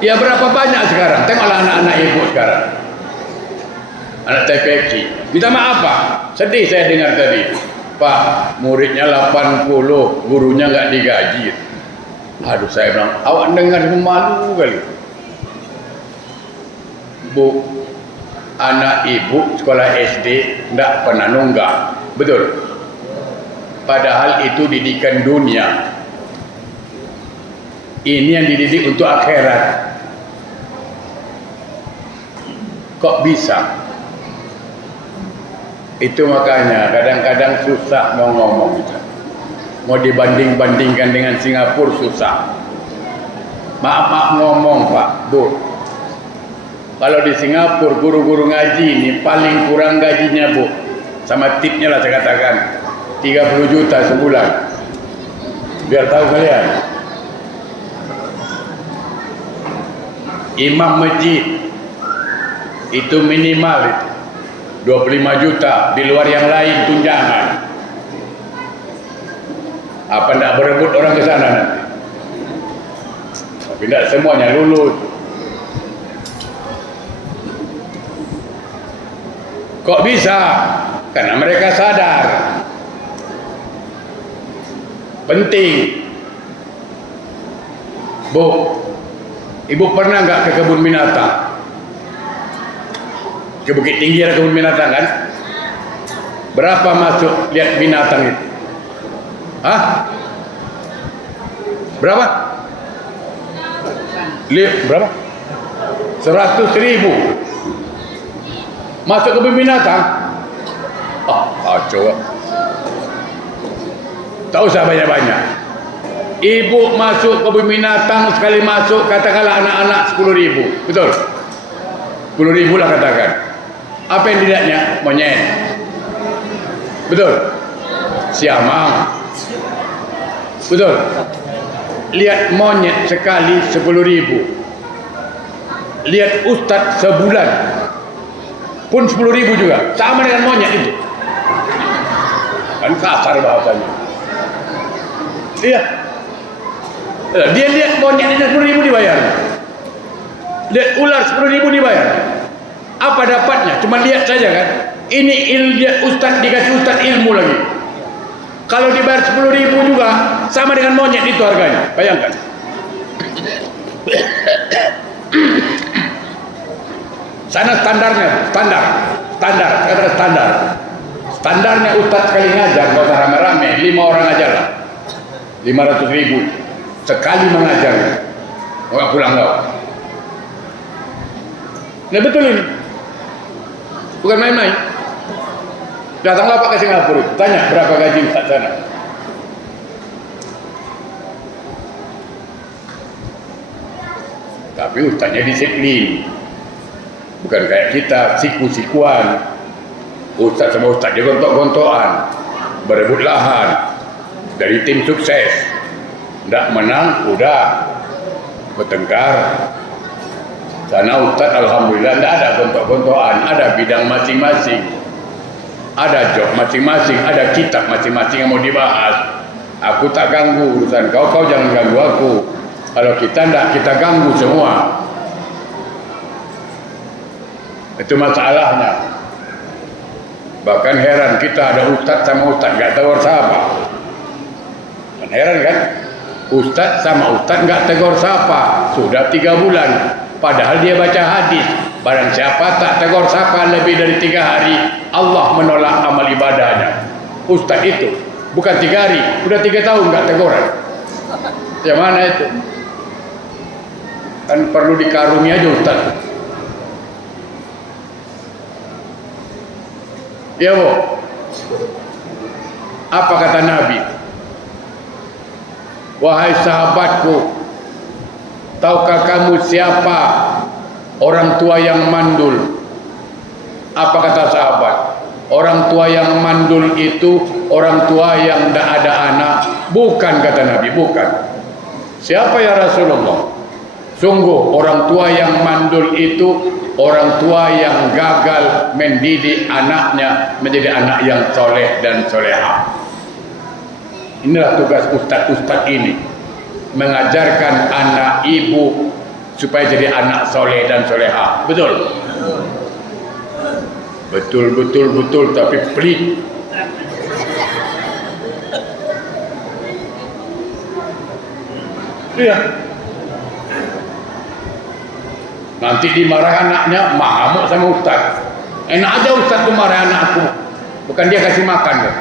Ya berapa banyak sekarang? Tengoklah anak-anak ibu sekarang. Anak TPQ. Minta maaf Pak, sedih saya dengar tadi. Pak, muridnya 80, gurunya nggak digaji. Aduh, saya bilang, awak dengar malu kali. Bu, anak ibu sekolah SD nggak pernah nunggak. Betul? Padahal itu didikan dunia. Ini yang dididik untuk akhirat. Kok bisa? Itu makanya kadang-kadang susah mau ngomong kita. Mau dibanding-bandingkan dengan Singapura susah. Maaf ngomong Pak, Bu. Kalau di Singapura guru-guru ngaji ini paling kurang gajinya Bu, sama tipnya lah saya katakan 30 juta sebulan. Biar tahu kalian. Imam masjid itu minimal itu 25 juta, di luar yang lain tunjangan. Apa tidak berebut orang ke sana nanti? Tapi Tidak semuanya lulus. Kok bisa? Karena mereka sadar penting. Bu, ibu pernah nggak ke kebun binatang? Ke Bukit Tinggi ada kebun binatang kan? Berapa masuk lihat binatang itu? Hah? Berapa? Berapa? 100.000 masuk kebun binatang. Kacau. Tak usah banyak-banyak. Ibu masuk kebun binatang sekali masuk katakanlah anak-anak 10.000, betul? 10.000 lah katakan. Apa yang dilihatnya? Monyet, betul? Siamang, betul? Lihat monyet sekali 10.000. Lihat ustaz sebulan pun 10.000 juga, sama dengan monyet itu. Kan kasar bahasanya. Iya. Dia lihat monyet itu 10.000 dibayar. Lihat ular 10.000 dibayar. Apa dapatnya? Cuma lihat saja kan. Ini ustaz dikasih ustaz ilmu lagi. Kalau dibayar 10.000 juga sama dengan monyet itu harganya. Bayangkan. Sana standarnya, standarnya ustaz sekali ngajar, gak usah rame-rame, 5 orang aja lah, 500.000 sekali mengajar, nggak pulang kau. Nah betul ini, bukan main-main. Datang apa ke Singapura, tanya berapa gaji ustaz sana. Tapi ustaznya disiplin. Bukan kayak kita, siku-sikuan. Ustaz sama ustaz dia gontok-gontokan, berebut lahan dari tim sukses. Tidak menang, udah bertengkar. Sana ustaz alhamdulillah tidak ada gontok-gontokan, ada bidang masing-masing, ada job masing-masing, ada kitab masing-masing yang mau dibahas. Aku tak ganggu urusan kau, kau jangan ganggu aku. Kalau kita tidak, kita ganggu semua. Itu masalahnya. Bahkan heran kita ada ustaz sama ustaz nggak tegur sapa. Kan heran kan? Ustaz sama ustaz nggak tegur sapa sudah 3 bulan. Padahal dia baca hadis. Barang siapa tak tegur sapa lebih dari 3 hari, Allah menolak amal ibadahnya. Ustaz itu bukan 3 hari, udah 3 tahun nggak teguran. Yang mana itu? Kan perlu dikarungi aja ustaz. Ya bu, apa kata Nabi? Wahai sahabatku, tahukah kamu siapa orang tua yang mandul? Apa kata sahabat? Orang tua yang mandul itu orang tua yang tidak ada anak. Bukan, kata Nabi, bukan. Siapa ya Rasulullah? Sungguh orang tua yang mandul itu orang tua yang gagal mendidik anaknya menjadi anak yang soleh dan soleha. Inilah tugas ustaz-ustaz ini, mengajarkan anak ibu supaya jadi anak soleh dan soleha. Betul? Betul, tapi pelit. Iya. Nanti dimarahi anaknya, ngamuk sama ustaz. Enak aja ustaz tuh marah anakku, bukan dia kasih makan kan?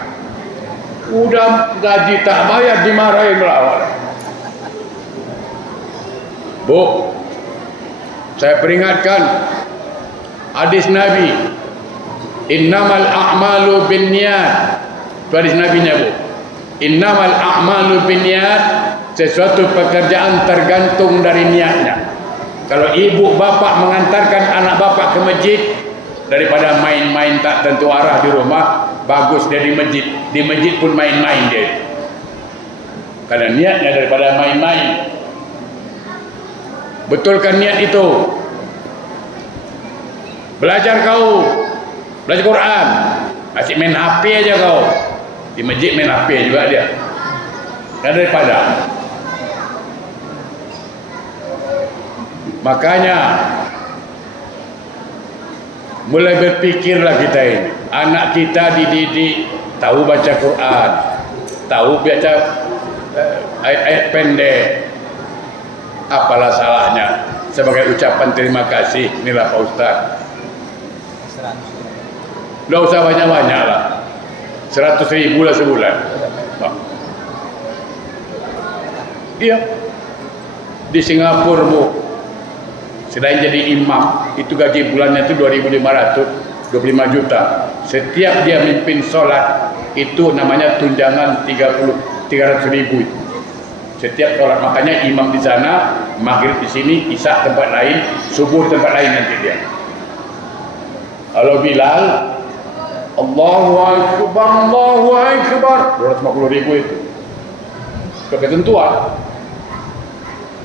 Udah gaji tak bayar dimarahin melawan. Bu, saya peringatkan hadis Nabi, innamal a'malu binniyat. Itu hadis Nabinya bu. Innamal a'malu binniyat, sesuatu pekerjaan tergantung dari niatnya. Kalau ibu bapak mengantarkan anak bapak ke masjid, daripada main-main tak tentu arah di rumah, bagus dia di masjid. Di masjid pun main-main dia. Karena niatnya daripada main-main. Betulkan niat itu. Belajar kau, belajar Quran. Asyik main HP aja kau. Di masjid main HP juga dia. Dan daripada Makanya mulai berpikirlah kita ini. Anak kita dididik tahu baca Quran, tahu baca ayat-ayat pendek. Apalah salahnya sebagai ucapan terima kasih. Inilah Pak Ustaz. Tidak usah banyak-banyak lah. 100.000 lah sebulan. Iya. Di Singapura bu, selain jadi imam, itu gaji bulannya itu 2.500, 25 juta. Setiap dia mimpin sholat, itu namanya tunjangan 300.000. Setiap sholat, makanya imam di sana, maghrib di sini, isya tempat lain, subuh tempat lain nanti dia. Kalau Bilal, Allahu Akbar, Allahu Akbar, 250.000 itu. Ketentuan.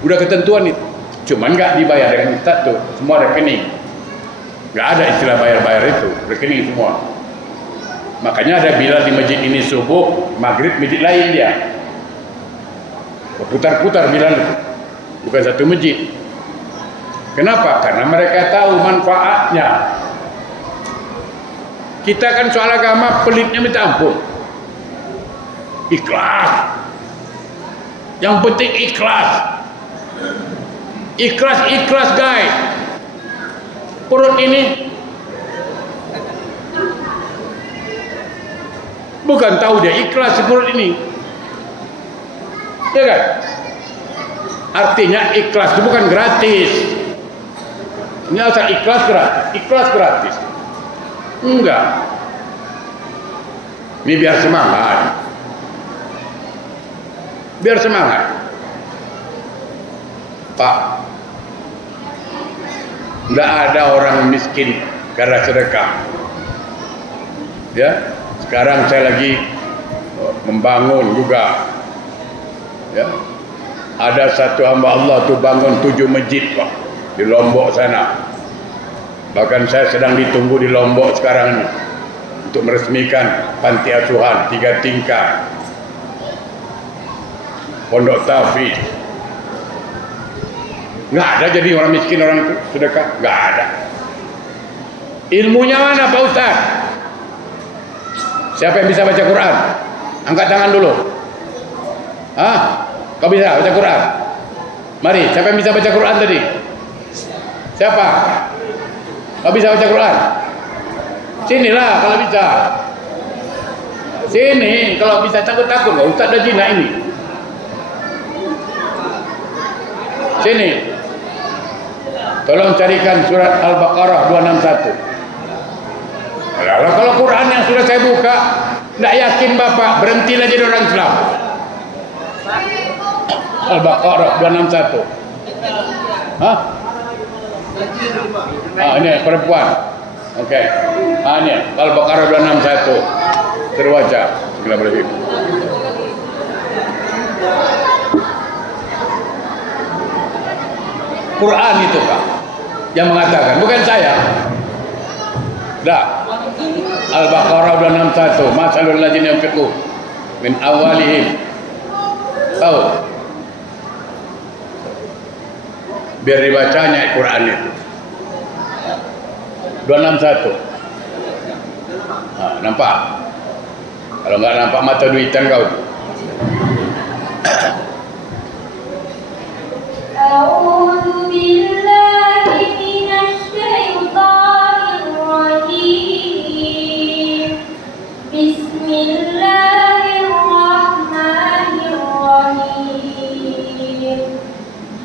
Udah ketentuan itu. Cuman nggak dibayar dengan ustaz tuh, semua rekening. Nggak ada istilah bayar-bayar itu, rekening semua. Makanya ada Bilal di masjid ini subuh, maghrib masjid lain dia. Putar-putar Bilal itu. Bukan satu masjid. Kenapa? Karena mereka tahu manfaatnya. Kita kan soal agama pelitnya minta ampun. Ikhlas. Yang penting ikhlas. Ikhlas guys. Perut ini bukan tahu dia ikhlas perut ini. Ya kan? Artinya ikhlas itu bukan gratis. Ini asal ikhlas gratis. Enggak. Ini biar semangat. Pak, tidak ada orang miskin karena sedekah. Ya, sekarang saya lagi membangun juga. Ya, ada satu hamba Allah tuh bangun 7 masjid Pak di Lombok sana. Bahkan saya sedang ditunggu di Lombok sekarang ini untuk meresmikan panti asuhan 3 tingkat, pondok tahfiz. Nggak ada jadi orang miskin orang itu sedekah, nggak ada. Ilmunya mana Pak Ustaz? Siapa yang bisa baca Quran? Angkat tangan dulu. Kau bisa baca Quran? Mari, siapa yang bisa baca Quran tadi? Siapa? Kau bisa baca Quran? Sinilah kalau bisa. Sini kalau bisa, takut-takut loh. Ustaz dah jinak ini. Sini. Tolong carikan surat Al-Baqarah 261. Kalau Quran yang sudah saya buka, tidak yakin Bapak, berhentilah jadi orang Islam. Al-Baqarah 261. Ini perempuan. Oke. Ini Al-Baqarah 261. Terbaca. Bismillahirrahmanirrahim. Quran itu Pak yang mengatakan, bukan saya. Dah. Al-Baqarah 261. Masalul ladzina yunfiqun min awalihim. Tahu? Biar dibacanya Quran itu. 261. Nampak? Kalau nggak nampak mata duitan kau tu. A'udzu billahi minasy syaithanir rajim. Bismillahirrahmanirrahim.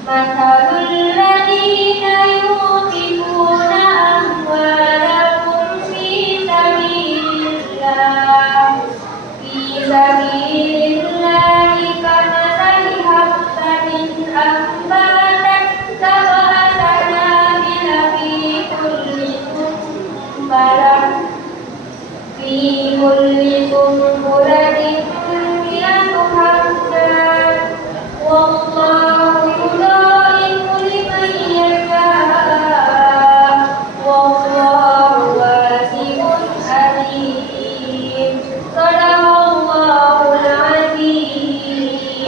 Mathalul ladzina yunfiquna amwalahum fi sabilillah kamathali habbatin ambatat sab'a sanabila fi kulli sumbulatin mi'atu habbah wallahu yudha'ifu liman yasha' wallahu wasi'un alim. Shadaqallahul azim.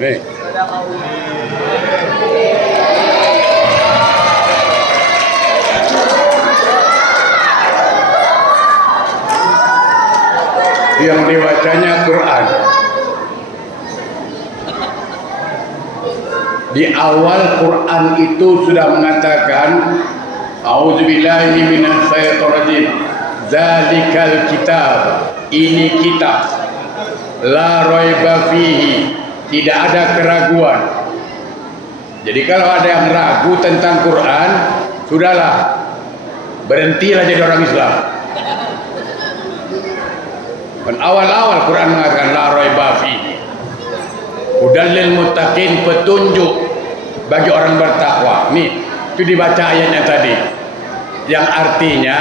Baik. yang dibacanya Quran. Di awal Quran itu sudah mengatakan A'udzubillahi minasyaitonirrajim. Zalikal kitab. Ini kitab. La raiba fihi. Tidak ada keraguan. Jadi kalau ada yang ragu tentang Quran, sudahlah, berhentilah jadi orang Islam. Dan awal-awal Quran mengatakan la raiba fihi. Hudal lil muttaqin, petunjuk bagi orang bertakwa. Nih, itu dibaca ayatnya tadi. Yang artinya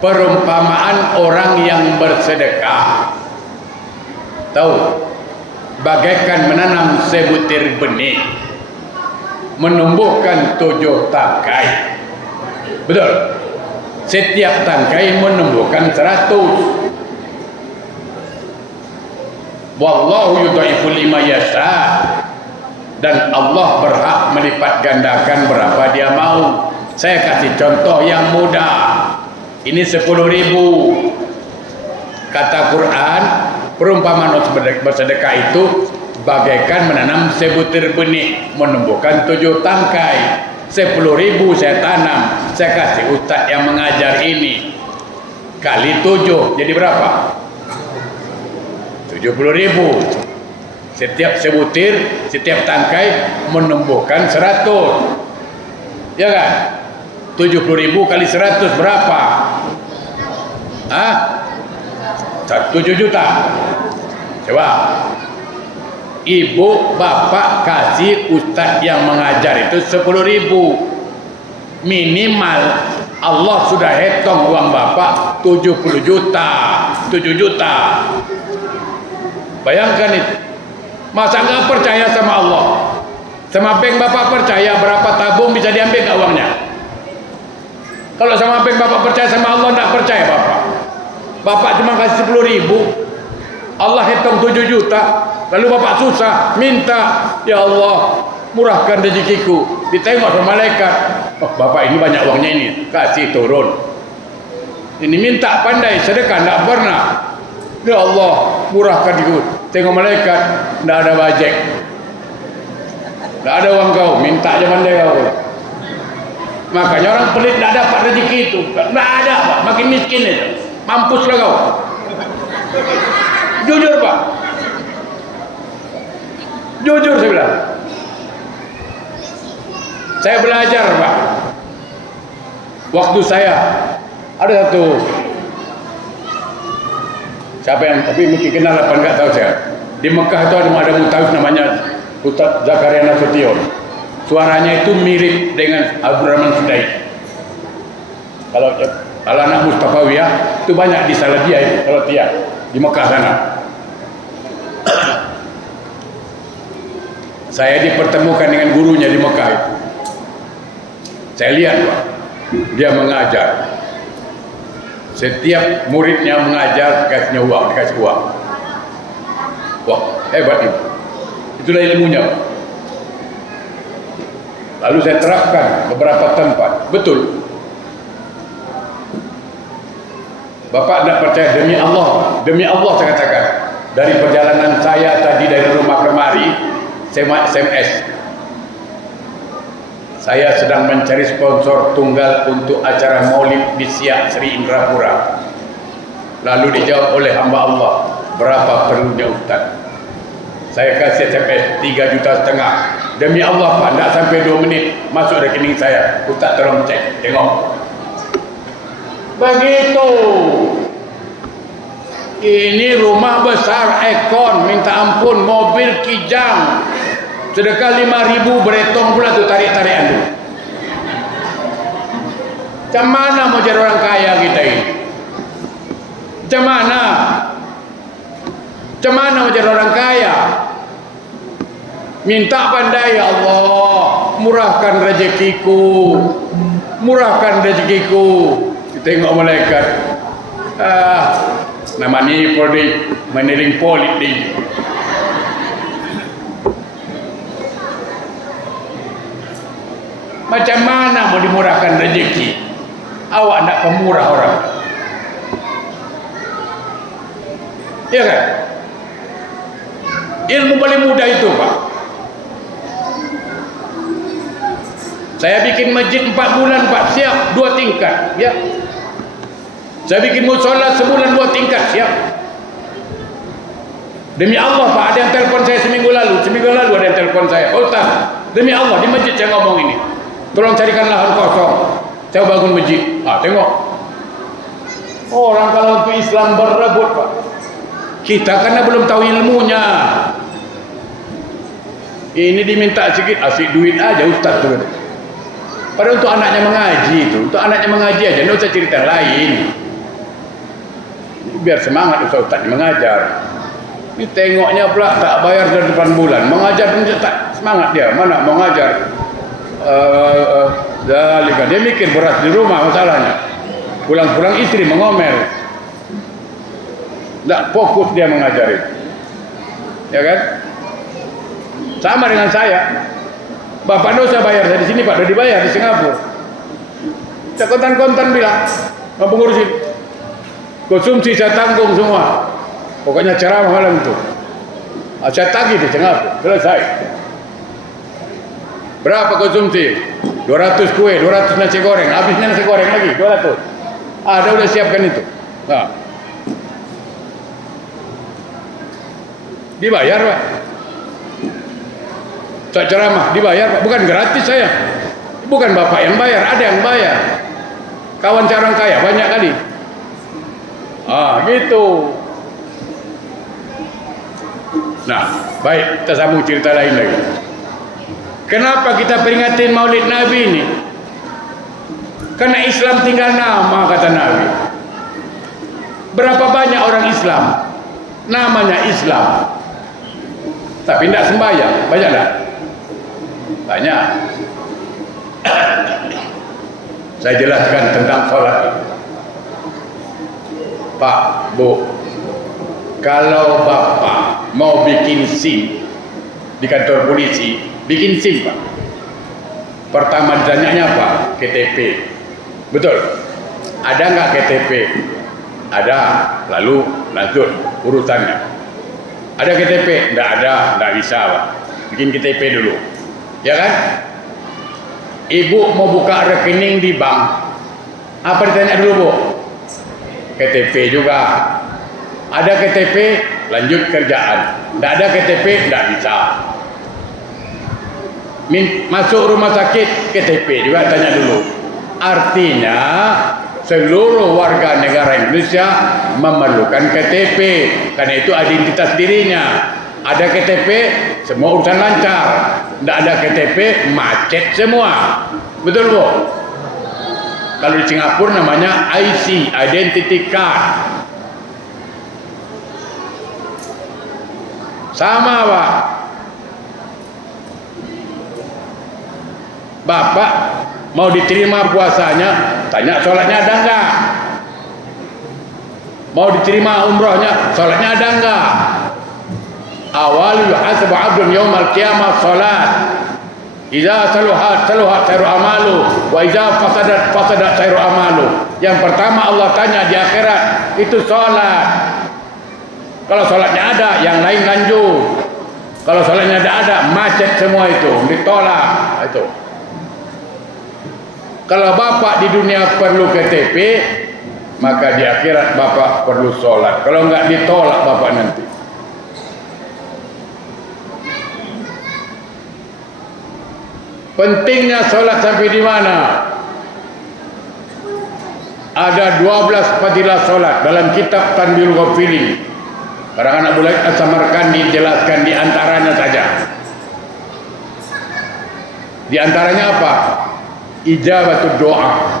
perumpamaan orang yang bersedekah. Tahu? Bagaikan menanam sebutir benih, menumbuhkan 7 tangkai. Betul? Setiap tangkai menumbuhkan 100. Wallahu yudha'ifu liman yasha. Dan Allah berhak melipat gandakan berapa dia mau. Saya kasih contoh yang mudah. Ini 10.000. Kata Quran, perumpamaan bersedekah itu bagaikan menanam sebutir benih, menumbuhkan 7 tangkai. 10.000 saya tanam, saya kasih ustaz yang mengajar ini kali 7, jadi berapa? 70.000. Setiap sebutir, setiap tangkai menumbuhkan 100. Ya kan? 70.000 kali 100 berapa? 7 juta. Coba. Ibu, bapak kasih ustaz yang mengajar itu 10.000. Minimal Allah sudah hitung uang bapak 70 juta. 7 juta. Bayangkan itu. Masa nggak percaya sama Allah? Sama bank bapak percaya berapa tabung bisa diambil nggak uangnya? Kalau sama bank bapak percaya, sama Allah nggak percaya bapak. Bapak cuma kasih 10.000, Allah hitung 7 juta, lalu bapak susah minta, ya Allah murahkan rezekiku. Ditengok sama malaikat, oh bapak ini banyak uangnya ini, kasih turun. Ini minta pandai sedekah nggak pernah, ya Allah murahkan itu. Tengok malaikat, nggak ada bajek, nggak ada uang kau, minta aja pandai kau. Makanya orang pelit nggak dapat rezeki itu, nggak ada pak, makin miskin itu. Mampuslah kau. Jujur pak, jujur saya bilang. Saya belajar pak. Waktu saya ada satu, siapa yang tapi mungkin kenal apa enggak tahu saya. Di Mekah itu ada mutawif namanya Ustaz Zakaria Nasution. Suaranya itu mirip dengan Abdurrahman Sudaid. Kalau anak Mustafawiyah itu banyak di Salabiyah itu, kalau dia di Mekah sana. Saya dipertemukan dengan gurunya di Mekah itu. Saya lihat Pak, dia mengajar. Setiap muridnya mengajar dikasih uang. Wah, hebat itu. Itulah ilmunya. Lalu saya terapkan beberapa tempat. Betul. Bapak tidak percaya, demi Allah saya katakan. Dari perjalanan saya tadi dari rumah kemari, saya SMS. Saya sedang mencari sponsor tunggal untuk acara Maulid di Siak Sri Indrapura. Lalu dijawab oleh hamba Allah, berapa perlunya Ustaz? Saya kasih SMS 3,5 juta. Demi Allah Pak, tidak sampai 2 menit masuk rekening saya. Ustaz tolong cek, tengok. Begitu. Ini rumah besar, ekon, minta ampun, mobil kijang. Sedekah 5.000 beretong pula tuh tarik-tarikan tuh. Macam mana mau jadi orang kaya kita ini? Macam mana? Macam mana mau jadi orang kaya? Minta pandai, ya Allah, murahkan rezekiku. Murahkan rezekiku. Tengok malaikat. Nama ni poli meniring politik. Macam mana mau dimurahkan rezeki? Awak nak pemurah orang. Ya kan? Ilmu paling mudah itu, Pak. Saya bikin masjid 4 bulan, Pak, siap 2 tingkat, ya. Saya bikin musola sebulan 2 tingkat, siap. Demi Allah, Pak, ada yang telepon saya seminggu lalu ada yang telepon saya, Pak Ustaz, demi Allah, di masjid saya ngomong ini, tolong carikan lahan kosong, saya bangun masjid. Tengok, orang kalau untuk Islam berebut, Pak. Kita karena belum tahu ilmunya. Ini diminta sedikit, asik duit aja Ustaz tuh. Padahal untuk anaknya mengaji itu, untuk anaknya mengaji aja, nggak usah cerita lain. Biar semangat Ustaz mengajar. Ini tengoknya pula tak bayar dari depan bulan, mengajar pun tak semangat dia, mana mau ngajar. Dia mikir beras di rumah masalahnya. Pulang-pulang istri mengomel. Tak fokus dia mengajari. Ya kan? Sama dengan saya. Bapak dosa bayar saya di sini, Pak, udah dibayar di Singapura. Saya kontan-kontan bilang, mampu ngurusin. Konsumsi saya tanggung semua. Pokoknya ceramah malam itu. Saya tagih di Singapura, selesai. Berapa konsumsi? 200 kue, 200 nasi goreng. Habisnya nasi goreng lagi, 200. Ada udah siapkan itu. Nah. Dibayar, Pak. Saya ceramah, dibayar, Pak. Bukan gratis saya. Bukan Bapak yang bayar, ada yang bayar. Kawan orang kaya banyak kali. Gitu. Nah, baik, kita sambung cerita lain lagi. Kenapa kita peringatin Maulid Nabi ini? Karena Islam tinggal nama, kata Nabi. Berapa banyak orang Islam namanya Islam, tapi tidak sembahyang, banyak tak? Banyak. Saya jelaskan tentang sholat. Pak, Bu, kalau Bapak mau bikin SIM di kantor polisi, bikin SIM, Pak. Pertama ditanyanya apa? KTP. Betul? Ada nggak KTP? Ada. Lalu lanjut urutannya. Ada KTP? Nggak ada, nggak bisa, Pak. Bikin KTP dulu. Ya kan? Ibu mau buka rekening di bank. Apa ditanya dulu, Bu? KTP juga. Ada KTP, lanjut kerjaan. Nggak ada KTP, nggak bisa. Masuk rumah sakit, KTP juga tanya dulu. Artinya seluruh warga negara Indonesia memerlukan KTP, karena itu identitas dirinya. Ada KTP, semua urusan lancar. Tidak ada KTP, macet semua. Betul, Bu? Kalau di Singapura namanya IC, Identity Card. Sama, Pak. Bapak mau diterima puasanya, tanya sholatnya ada enggak? Mau diterima umrohnya, sholatnya ada enggak? Awal yuhasabu 'abdun yaumal qiyamah sholat. Idza saluhat khairu amalu, wa idza fasadat khairu amalu. Yang pertama Allah tanya di akhirat itu sholat. Kalau sholatnya ada, yang lain lanjut. Kalau sholatnya tidak ada, macet semua itu, ditolak. Itu. Kalau Bapak di dunia perlu KTP, maka di akhirat Bapak perlu sholat. Kalau enggak, ditolak Bapak nanti. Pentingnya sholat sampai di mana? Ada 12 fadilah sholat dalam kitab Tanbihul Ghafilin. Karang anak Bulaid As-Samarkandi dijelaskan di antaranya saja. Di antaranya apa? Ijabatul doa,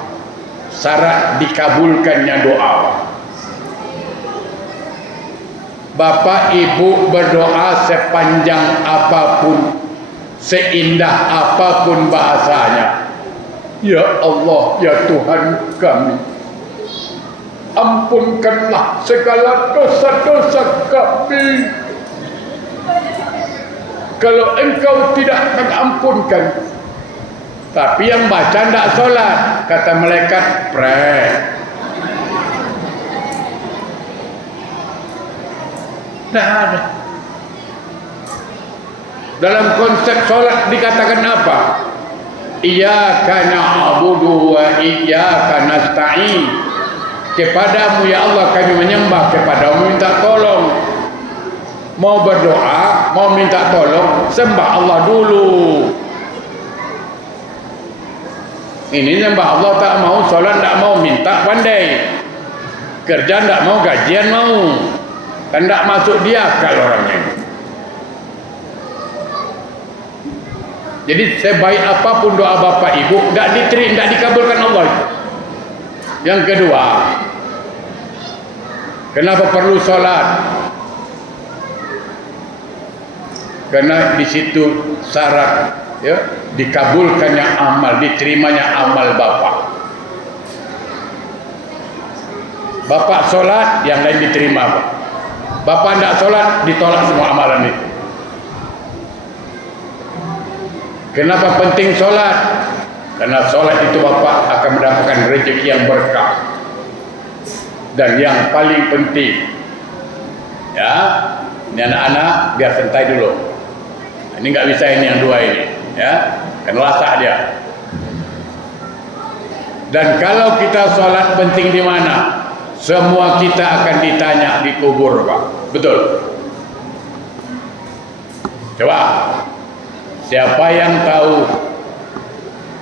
syarat dikabulkannya doa. Bapak Ibu berdoa sepanjang apapun, seindah apapun bahasanya. Ya Allah, ya Tuhan kami, ampunkanlah segala dosa-dosa kami. Kalau Engkau tidak mengampunkan, tapi yang baca tidak sholat, kata malaikat, Tidak ada. Dalam konsep solat dikatakan apa? Iyyaka na'budu wa iyyaka nasta'in. Kepadamu ya Allah kami menyembah, kepadamu minta tolong. Mau berdoa, mau minta tolong, sembah Allah dulu. Ini sembah Allah tak mau, solat tak mau, minta pandai. Kerja tak mau, gajian mau. Kan tak masuk dia akal orangnya. Jadi sebaik apapun doa bapak ibu, tak diterima, tak dikabulkan Allah. Yang kedua, kenapa perlu solat? Karena di situ syarat ya, dikabulkannya amal, diterimanya amal bapak. Bapak solat, yang lain diterima. Bapak tidak solat, ditolak semua amalan itu. Kenapa penting solat? Karena solat itu bapak akan mendapatkan rezeki yang berkah. Dan yang paling penting, ya, ini anak-anak biar santai dulu. Ini nggak bisa ini yang dua ini, ya, kan lasak dia. Dan kalau kita sholat penting di mana? Semua kita akan ditanya di kubur, Pak. Betul? Coba, siapa yang tahu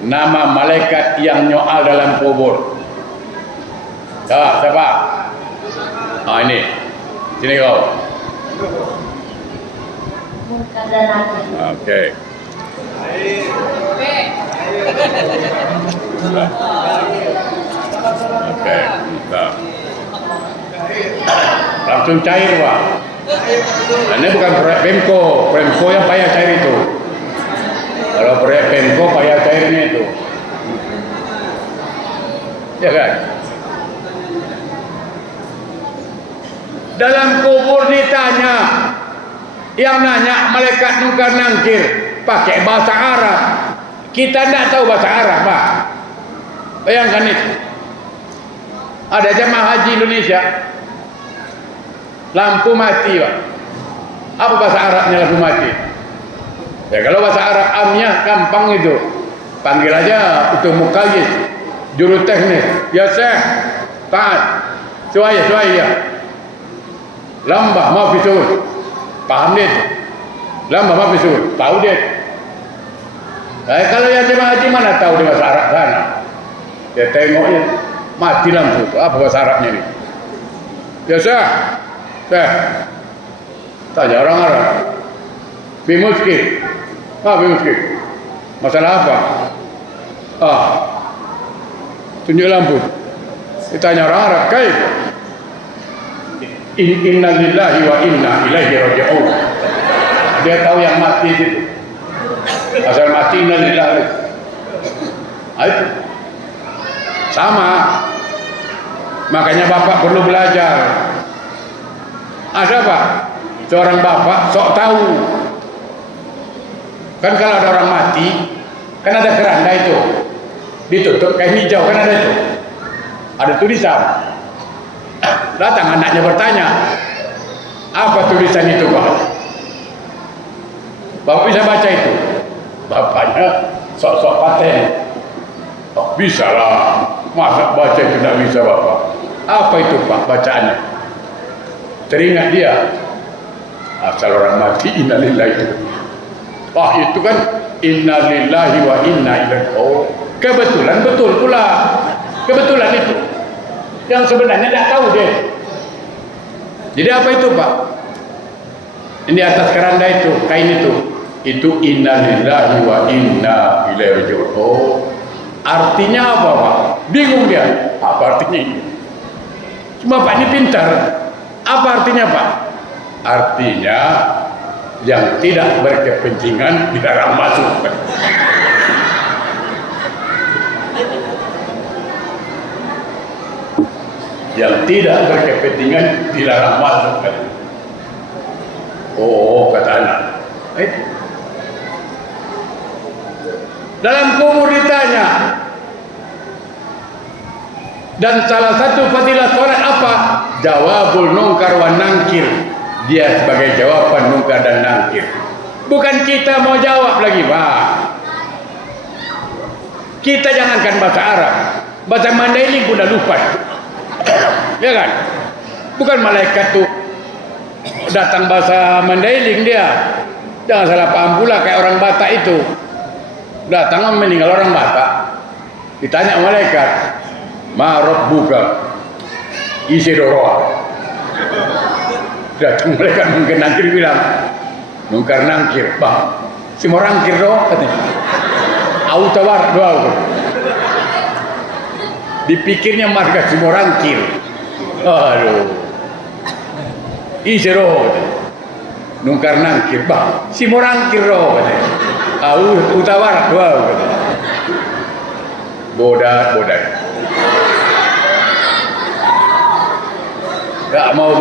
nama malaikat yang nyoal dalam kubur? Coba, siapa? Ah, ini, sini kau. Oke. Oke, nah. Langsung cair, Pak. Ini bukan proyek Pemko, Pemko yang payah cair itu. Kalau proyek Pemko payah cairnya itu, ya kan? Dalam kubur ditanya, yang nanya malaikat nungkar nangkir pakai bahasa Arab. Kita tidak tahu bahasa Arab, Pak. Bayangkan itu. Ada jemaah haji Indonesia, lampu mati, Pak. Apa bahasa Arabnya lampu mati? Ya kalau bahasa Arab amnya gampang itu. Panggil aja itu mukayyiz, juru teknik. Ya Syekh, taat. Suaya. Lambah mau fisul. Paham dia tu. Lama apa fisul? Tahu dia. Kalau yang jemaah haji mana tahu dia bahasa Arab sana? Dia tengoknya mati lampu. Apa bahasa Arabnya ni? Biasa. Tanya orang Arab. Bimuskil. Bimuskil. Masalah apa? Tunjuk lampu. Ditanya orang Arab. Kaif? Inna lillahi wa inna ilaihi raji'un. Dia tahu yang mati itu. Asal mati inna lillahi. Itu sama. Makanya bapak perlu belajar. Ada Pak, seorang bapak sok tahu. Kan kalau ada orang mati, kan ada keranda itu, ditutup kain hijau, kan ada itu. Ada tulisan. Datang anaknya bertanya, apa tulisan itu, Pak? Bapak bisa baca itu? Bapaknya sok-sok paten. Oh, bisa lah, masa baca itu tidak bisa, Bapak? Apa itu, Pak, bacaannya? Teringat dia, asal orang mati innalillahi. Itu kan innalillahi wa inna ilaihi. Oh, kebetulan betul pula. Kebetulan itu. Yang sebenarnya tidak tahu dia. Jadi apa itu, Pak? Ini atas keranda itu, kain itu innalillahi wa inna ilaihi raji'un. Oh, artinya apa, Pak? Bingung dia. Apa artinya itu? Cuma Pak ini pintar. Apa artinya, Pak? Artinya yang tidak berkepentingan dilarang masuk. Yang tidak berkepentingan dilarang masuk. Oh, kata anak. Dalam kubur ditanya. Dan salah satu fadilah sholat apa? Jawabul nungkar wa nangkir. Dia sebagai jawaban mungkar dan nakir. Bukan kita mau jawab lagi, Pak. Kita jangankan bahasa Arab, bahasa Mandailing pun dah lupa. Ya kan? Bukan malaikat tuh datang bahasa Mandailing dia. Jangan salah paham pula kayak orang Batak itu. Datang meninggal orang Batak. Ditanya malaikat, "Ma rabbuka?" Isi doroa. Datang malaikat mungkin nangkir bilang, "Nungkar nangkir, Bang. Si mau rangkir doh," katanya. Au tawar doa. Dipikirnya marga si mau rangkir. Aduh. Isi roh. Nungkar nangkir, Bang. Si mau rangkir doh, katanya. Au utawar doa, katanya. Bodat. Gak mau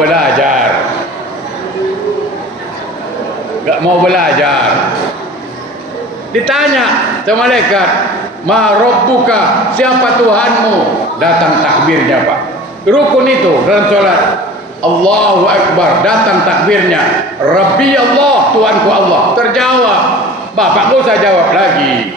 belajar. Ditanya sama malaikat, "Ma rabbuka?" Siapa Tuhanmu? Datang takbirnya, Pak. Rukun itu dalam sholat. Allahu Akbar, datang takbirnya. Rabbi Allah, Tuhanku Allah. Terjawab. Bapak gak usah jawab lagi.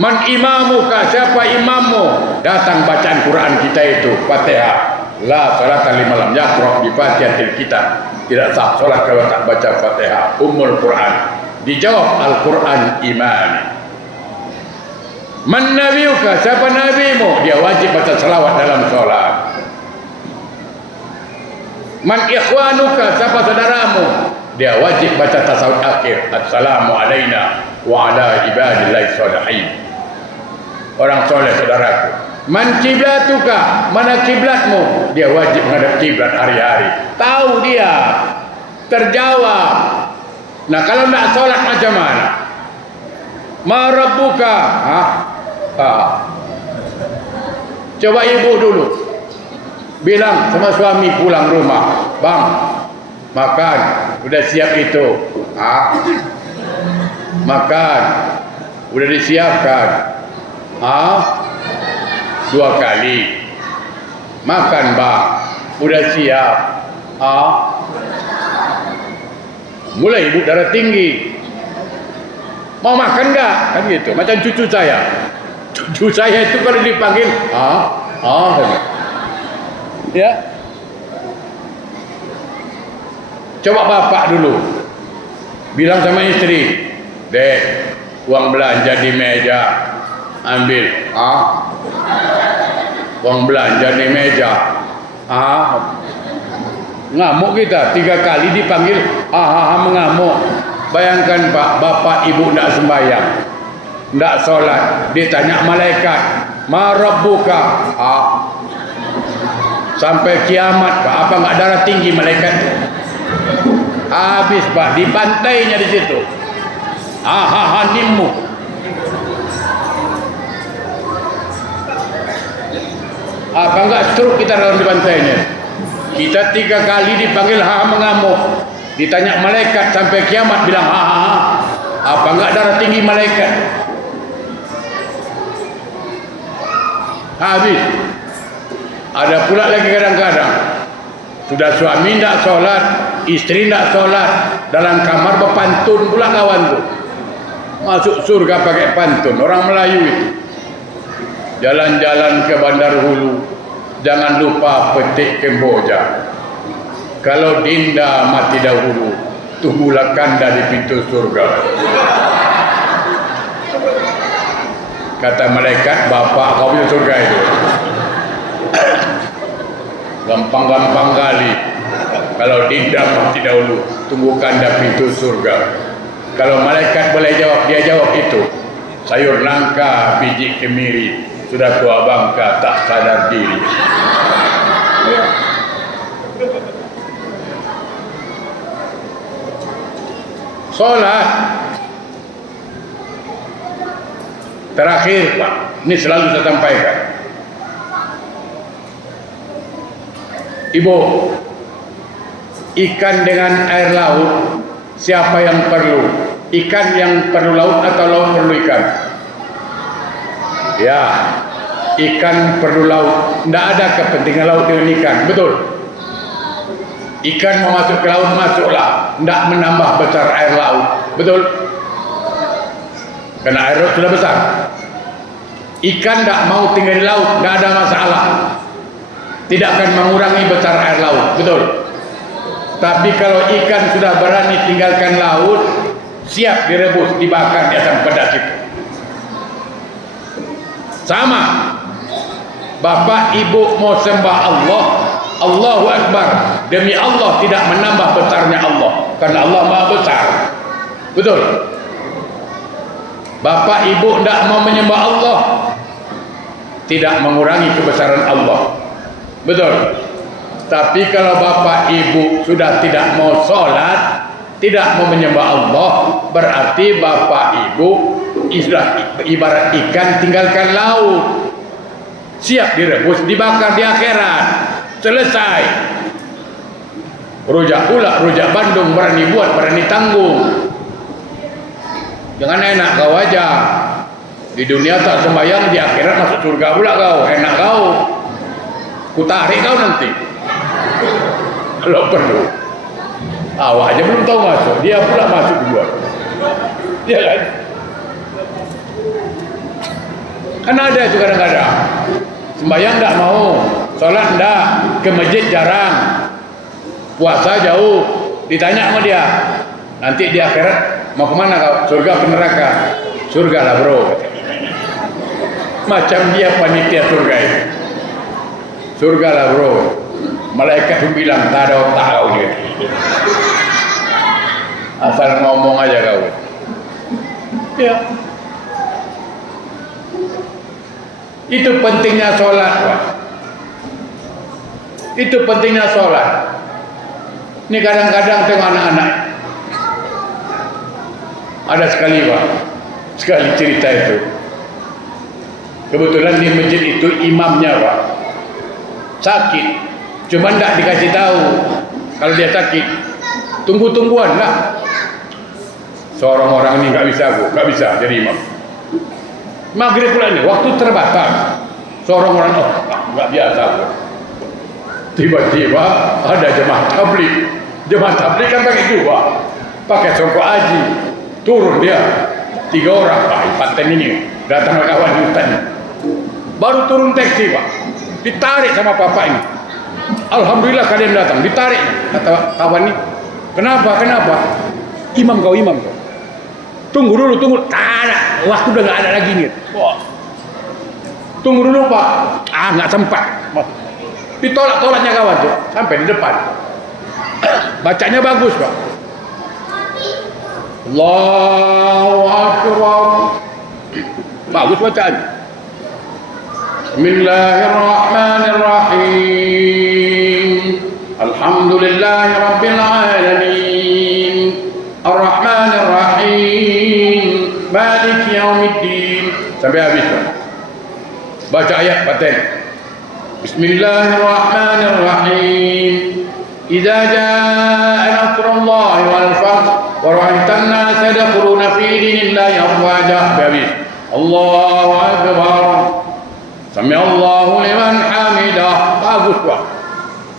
Man imamuka, siapa imammu? Datang bacaan Quran kita itu, Fatihah. La salata liman lam yaqra bi Fatihatil kitab. Tidak sah salat kalau tak baca Fatihah, Ummul Quran. Dijawab Al-Quran iman. Man nabiyuka, siapa nabimu? Dia wajib baca selawat dalam salat. Man ikhwanuka, siapa saudaramu? Dia wajib baca tasawuf akhir. Assalamu alaina wa ala ibadillahi sholihin. Orang soleh saudaraku. Man kiblatuka, mana kiblatmu? Dia wajib menghadap kiblat hari-hari. Tahu dia. Terjawab. Nah kalau nak solat macam mana? Ma rabbuka? Coba ibu dulu bilang sama suami pulang rumah, "Bang, makan, udah siap itu." Makan, udah disiapkan. 2 kali. Makan, Bang, udah siap. Mulai ibu darah tinggi. Mau makan enggak? Kan gitu. Macam cucu saya. Cucu saya itu kalau dipanggil, ya. Coba bapak dulu bilang sama istri, "Dek, uang belanja di meja, ambil." Uang belanja di meja. Ngamuk kita 3 kali dipanggil, mengamuk. Bayangkan Pak, bapak ibu tidak sembahyang, tidak sholat, ditanya malaikat, "Ma rabbuka?" Sampai kiamat Pak, apa nggak darah tinggi malaikat? Habis Pak, dipantainya di situ. Nimmu. Apa enggak stroke kita dalam dibantainya? Kita 3 kali dipanggil mengamuk. Ditanya malaikat sampai kiamat bilang Apa enggak darah tinggi malaikat? Habis. Ada pula lagi kadang-kadang sudah suami tidak sholat, istri tidak sholat, dalam kamar berpantun pula kawan tu. Masuk surga pakai pantun, orang Melayu itu. Jalan-jalan ke Bandar Hulu, jangan lupa petik kemboja. Kalau Dinda mati dahulu, tunggulah Kanda di pintu surga. Kata malaikat, bapak kau pintu surga itu. Gampang-gampang kali. Kalau Dinda mati dahulu, tunggu Kanda pintu surga. Kalau malaikat boleh jawab, dia jawab itu. Sayur nangka, biji kemiri, sudah tua bangka, tak sadar diri. Sholat terakhir Pak, ini selalu saya sampaikan. Ibu, ikan dengan air laut, siapa yang perlu? Ikan yang perlu laut atau laut perlu ikan? Ya, ikan perlu laut. Tidak ada kepentingan laut dengan ikan, betul? Ikan mau masuk ke laut, masuklah. Tidak menambah besar air laut. Betul? Karena air laut sudah besar. Ikan tidak mau tinggal di laut, tidak ada masalah. Tidak akan mengurangi besar air laut. Betul? Tapi kalau ikan sudah berani tinggalkan laut, siap direbus, dibakar di asam pedas itu. Sama. Bapak ibu mau sembah Allah, Allahu Akbar. Demi Allah tidak menambah besarnya Allah, karena Allah Maha Besar. Betul? Bapak ibu tidak mau menyembah Allah, tidak mengurangi kebesaran Allah. Betul? Tapi kalau bapak ibu sudah tidak mau sholat, tidak mau menyembah Allah, berarti bapak ibu sudah ibarat ikan tinggalkan laut, siap direbus, dibakar di akhirat. Selesai. Rujak pula, rujak Bandung, berani buat, berani tanggung. Jangan enak kau aja. Di dunia tak sembahyang, di akhirat masuk surga pula kau. Enak kau. Kutarik kau nanti. Kalau perlu. Awak aja belum tahu masuk, dia pula masuk duluan. Ya kan? Kan ada itu kadang-kadang. Sembahyang tak mau, sholat tak, ke masjid jarang, puasa jauh. Ditanya sama dia, nanti di akhirat mau kemana kau? Surga atau neraka? Surga lah bro. Macam dia panitia surga itu. Surga lah bro. Malaikat pun bilang tak ada otak kau dia. Asal ngomong aja kau. Ya. Itu pentingnya sholat, Pak. Itu pentingnya sholat. Ini kadang-kadang tengok anak-anak. Ada sekali, Pak. Sekali cerita itu. Kebetulan di masjid itu imamnya, Pak, sakit. Cuma tidak dikasih tahu kalau dia sakit. Tunggu-tungguan lah. Seorang orang ini nggak bisa jadi imam. Maghrib pula ini, waktu terbatas. Seorang orang, nggak biasa. Tiba-tiba ada jemaah tabligh. Jemaah tabligh kan pakai jubah, pakai songkok haji. Turun dia, 3 orang, Pak, paten ini. Datang ke kawan di hutan. Baru turun taksi, Pak. Ditarik sama bapak ini. Alhamdulillah kalian datang. Ditarik, kata kawan ini. Kenapa? Imam kau. Tunggu dulu. Tak ada. Waktu udah nggak ada lagi nih. Wah. Tunggu dulu, Pak. Nggak sempat. Ditolak-tolaknya kawan tuh sampai di depan. Bacanya bagus, Pak. Allahu Akbar. Bagus bacaan. Bismillahirrahmanirrahim. Alhamdulillahirabbil alamin. Ar-Rahmanir-Rahim. Maliki yaumiddin. Sampai habis. Baca ayat paten. Bismillahirrahmanirrahim. Idza jaa nasrullahi wal fath wa ra'aitan nasa yadkhuluna fi dinillahi afwaja. Habis. Allahu akbar. Sami'allahu liman hamidah. Bagus, Pak.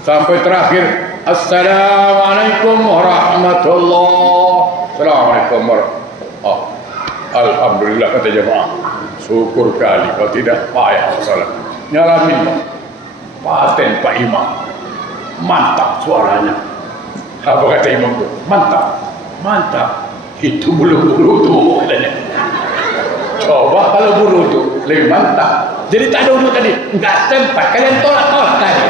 Sampai terakhir. Assalamualaikum warahmatullahi. Assalamualaikum warahmatullahi. Alhamdulillah, kata jemaah. Syukur kali, kalau tidak payah salat. Nyalamin, Pak. Paten Pak Imam. Mantap suaranya. Apa kata imam itu? Mantap. Itu belum berutuh katanya. Coba kalau berutuh, lebih mantap. Jadi tak ada uduk tadi. Enggak sempat, kalian tolak tadi.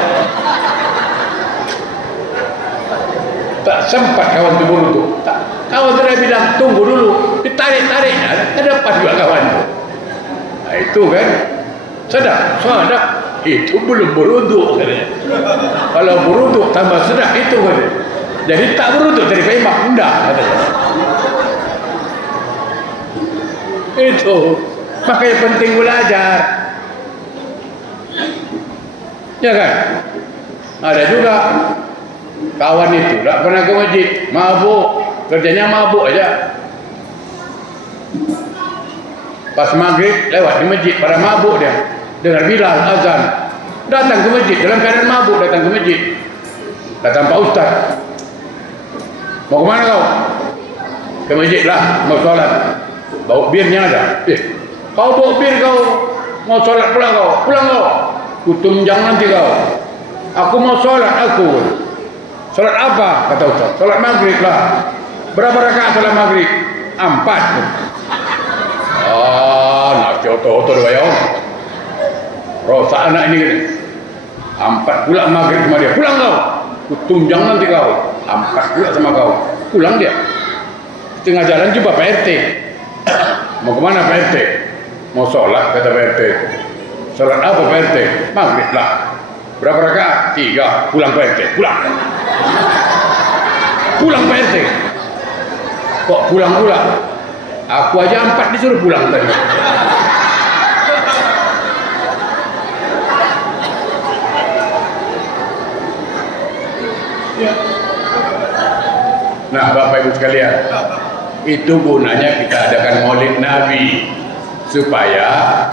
Tak sempat kawan itu berutuh. Kawan sudah bilang tunggu dulu, ditarik-tarik, ada pas juga kawan itu. Nah, itu kan sedap. Itu belum beruduk katanya. Kalau beruduk tambah sedap itu katanya. Jadi tak beruduk dari Pak Imam, enggak katanya. Itu makanya penting belajar. Ya kan? Ada juga kawan itu tak pernah ke masjid, mabuk, kerjanya mabuk aja. Pas maghrib lewat di masjid pada mabuk dia, dengar Bilal azan, datang ke masjid dalam keadaan mabuk, datang ke masjid. Kata Pak Ustaz, mau kemana kau? Ke masjid lah, mau sholat. Bawa birnya ada. Kau bawa bir kau, mau sholat pula kau, pulang kau. Kutunjang nanti kau. Aku mau sholat aku. Sholat apa? Kata Ustaz. Sholat maghrib lah. Berapa rakaat sholat maghrib? 4. Nak coto-coto dua ya. Rosak anak ini. 4 pula maghrib sama dia. Pulang kau. Kutunjang nanti kau. 4 pula sama kau. Pulang dia. Tengah jalan jumpa Pak RT. Mau kemana Pak RT? Mau sholat kata Pak RT. Sholat apa Pak RT? Maghrib lah. Berapa rakaat? 3. Pulang Pak RT. Pulang. Pulang Pak RT. Kok pulang? Aku aja 4 disuruh pulang tadi. Ya. Nah, Bapak Ibu sekalian, itu gunanya kita adakan Maulid Nabi supaya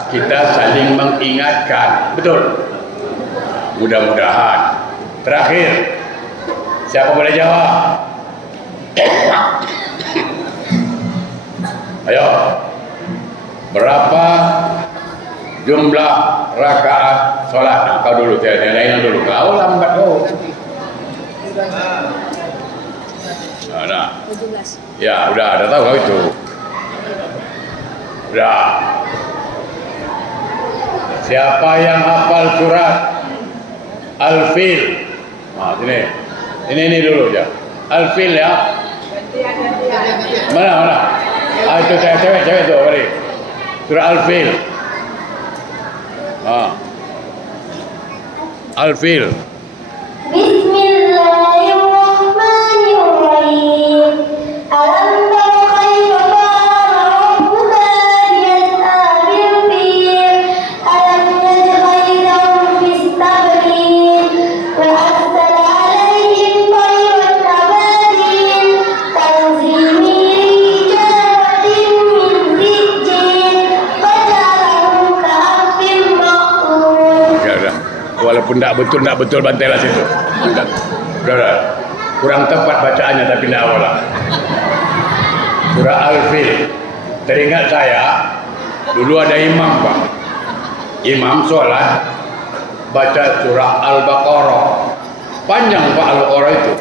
kita saling mengingatkan. Betul? Mudah-mudahan. Terakhir, siapa boleh jawab? Ayo, berapa jumlah rakaat sholat? Nah, kau dulu, yang lain dulu. Kau lambat kau. Nah. Ya, udah tahu kau itu. Udah. Siapa yang hafal surat Al-Fil? Nah, sini. Ini dulu ya. Al-Fil ya. Mana? Itu cewek tu, mari. Surah Al-Fil. Al-Fil. Bismillahirrahmanirrahim. Alam tara kaifa fa'ala rabbuka bi-ashabil fil. Alam yaj'al fis tablin wa arsala 'alaihim tayran ababil tanzimi rijatin min sijjin faja'alahum ka'asfin ma'kul. Ya. Walaupun tak betul bantailah situ. Udah. Kurang tepat bacaannya tapi tidak awal. Surah Al-Fil. Teringat saya, dulu ada imam Pak. Imam sholat baca surah Al-Baqarah. Panjang Pak Al-Baqarah itu.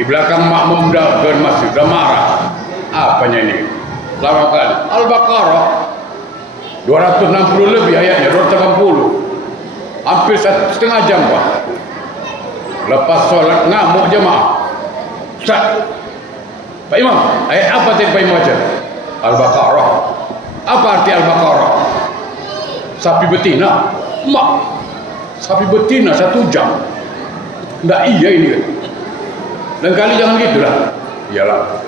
Di belakang makmum dah masjid dah marah. Apanya ini? Lama kali. Al-Baqarah 260 lebih ayatnya, 280. Hampir 1,5 jam Pak. Lepas sholat ngamuk jemaah. Ustaz, Pak Imam, ayat apa tadi Pak Imam baca? Al-Baqarah. Apa arti Al-Baqarah? Sapi betina. Mak, sapi betina 1 jam. Nggak iya ini kan. Dan kali jangan gitu lah. Iyalah.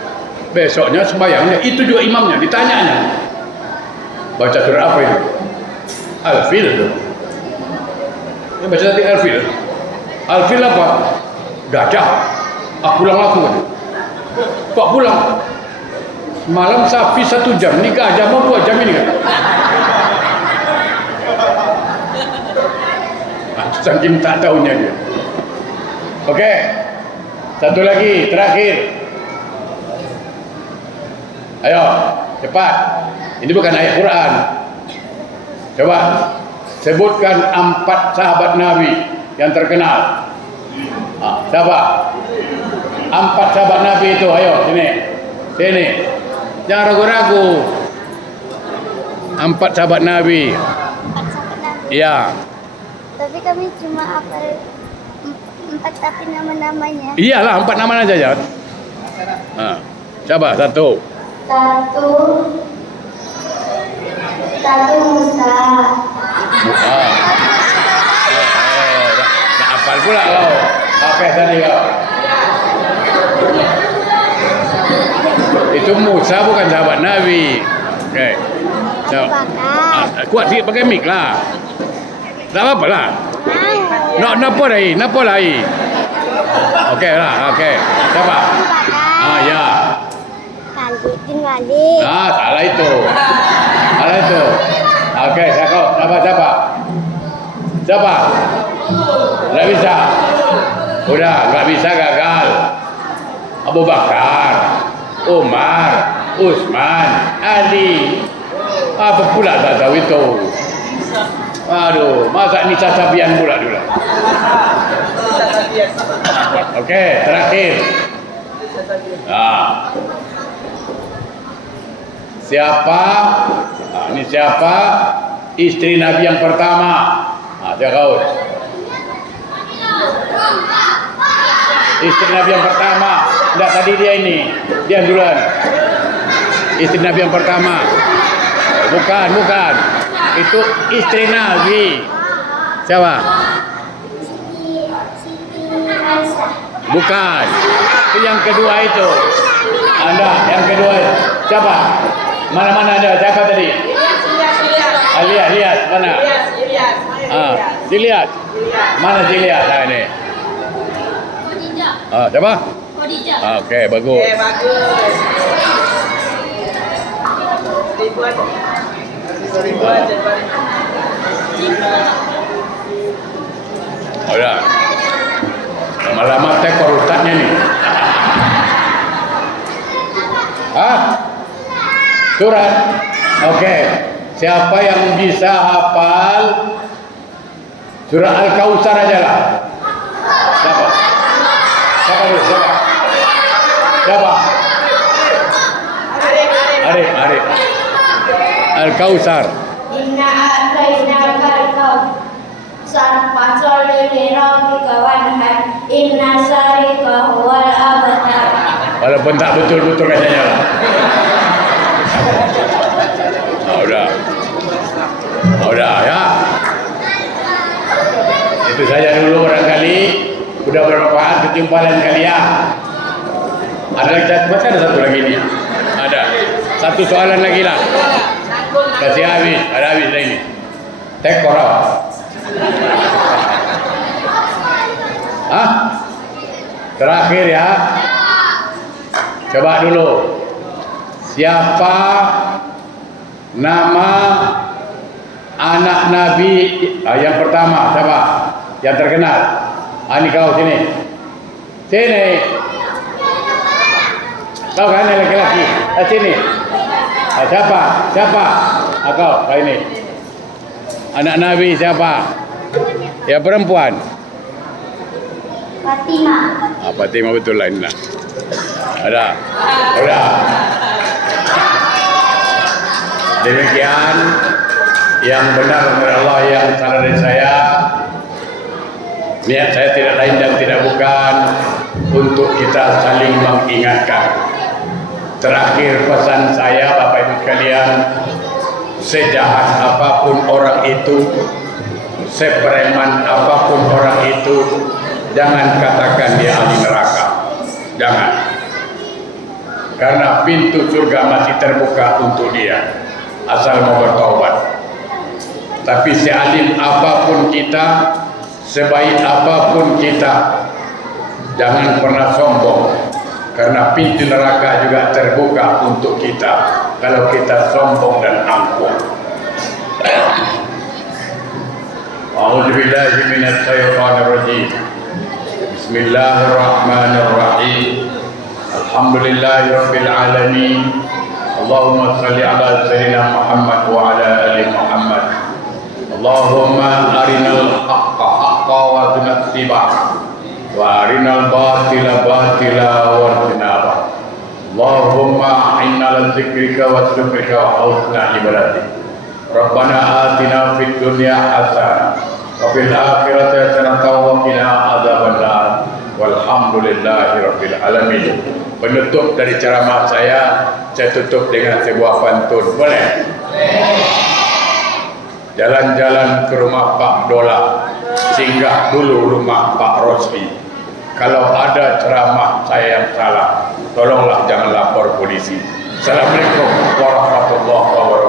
Besoknya sembahyangnya itu juga imamnya ditanyanya. Baca surah apa ini? Al-Fil itu. Ini baca tadi Al-Fil. Al-Fil apa? Gajah. Pulang aku kan. Kok pulang? Malam sapi 1 jam, ni gajah mau 2 jam ini kan. Saking tak tahunya dia. Okey. Satu lagi, terakhir. Ayo, cepat. Ini bukan ayat Quran. Coba sebutkan 4 sahabat Nabi yang terkenal. Siapa? 4 sahabat Nabi itu, ayo sini. Jangan ragu-ragu. 4 sahabat Nabi. 4 sahabat Nabi. Ya. Tapi kami cuma hafal 4 tapi nama-namanya. Iyalah 4 nama saja. Siapa? Satu Musa. Tak hafal pula kau. Apa tadi kau? Itu Musa bukan sahabat Nabi. Okey. Kuat sikit pakai mic lah. Tak apa lah. Napa lagi? Okey lah, okey. Siapa? Ya. Khalid bin Walid. Salah itu. Okey, siapa? Tak bisa. Udah, nggak bisa gagal. Abu Bakar, Umar, Utsman, Ali. Apa pula tak tahu itu? Aduh, masa Nisa Sabian pula dulu. Oke, terakhir. Nah. Siapa? Nah, ini siapa? Istri Nabi yang pertama. Nah, dia kau. Istri Nabi yang pertama. Enggak, tadi dia ini. Dia duluan. Istri Nabi yang pertama. Bukan. Itu istri Nabi. Siapa? Siti Aisyah. Bukan. Itu yang kedua itu. Anda, yang kedua. Siapa? Mana ada? Siapa tadi? Lihat. Mana? Dilihat. Mana dilihat? Nah, ini. Siapa? Okey, bagus. Udah. Lama-lama tekor ustaznya nih. Surat. Okey. Siapa yang bisa hafal surah Al-Kautsar aja lah. Siapa? Arif. Al-Kautsar. Inna a'tainaka al-kautsar fasholli li rabbika wanhar inna syani'aka huwal abtar. Walaupun tak betul-betul katanya lah. Udah ya. Itu saja dulu barangkali. Sudah bermanfaat kejumpaan kalian. Ada satu lagi nih. Ada. Satu soalan lagi lah. Kasih habis. Ada habis dah ini. Tekor apa? Terakhir ya. Coba dulu. Siapa nama anak Nabi yang pertama? Siapa? Yang terkenal. Ini kau sini. Kau kan laki-laki. Sini. Siapa? Kau ini. Anak Nabi siapa? Ya perempuan. Fatimah. Fatimah betul lah ini. Ada. Udah. Demikian yang benar dari Allah, yang salah dari saya. Niat saya tidak lain dan tidak bukan untuk kita saling mengingatkan. Terakhir pesan saya Bapak Ibu sekalian, sejahat apapun orang itu, sepreman apapun orang itu, jangan katakan dia ahli neraka. Jangan. Karena pintu surga masih terbuka untuk dia, asal mau bertaubat. Tapi sealim apapun kita, sebaik apapun kita, jangan pernah sombong, karena pintu neraka juga terbuka untuk kita kalau kita sombong dan angkuh. A'udzubillahi minasyaitonirrajim. Bismillahirrahmanirrahim. Alhamdulillahirabbil alamin. Allahumma shalli ala sayyidina Muhammad wa ala ali Muhammad. Allahumma arinal haqqa haqqa warzuqna ittiba'ah wa arinal batila batila warzuqna. Allahumma inna ala dzikrika wa syukrika wa husna ibadatik. Rabbana atina fid dunya hasanah wa fil akhirati hasanah wa qina adzabannar. Walhamdulillahirabbil alamin. Penutup dari ceramah saya tutup dengan sebuah pantun. Boleh? Jalan-jalan ke rumah Pak Dola, singgah dulu rumah Pak Rosli. Kalau ada ceramah saya yang salah, tolonglah jangan lapor polisi. Assalamualaikum warahmatullahi wabarakatuh.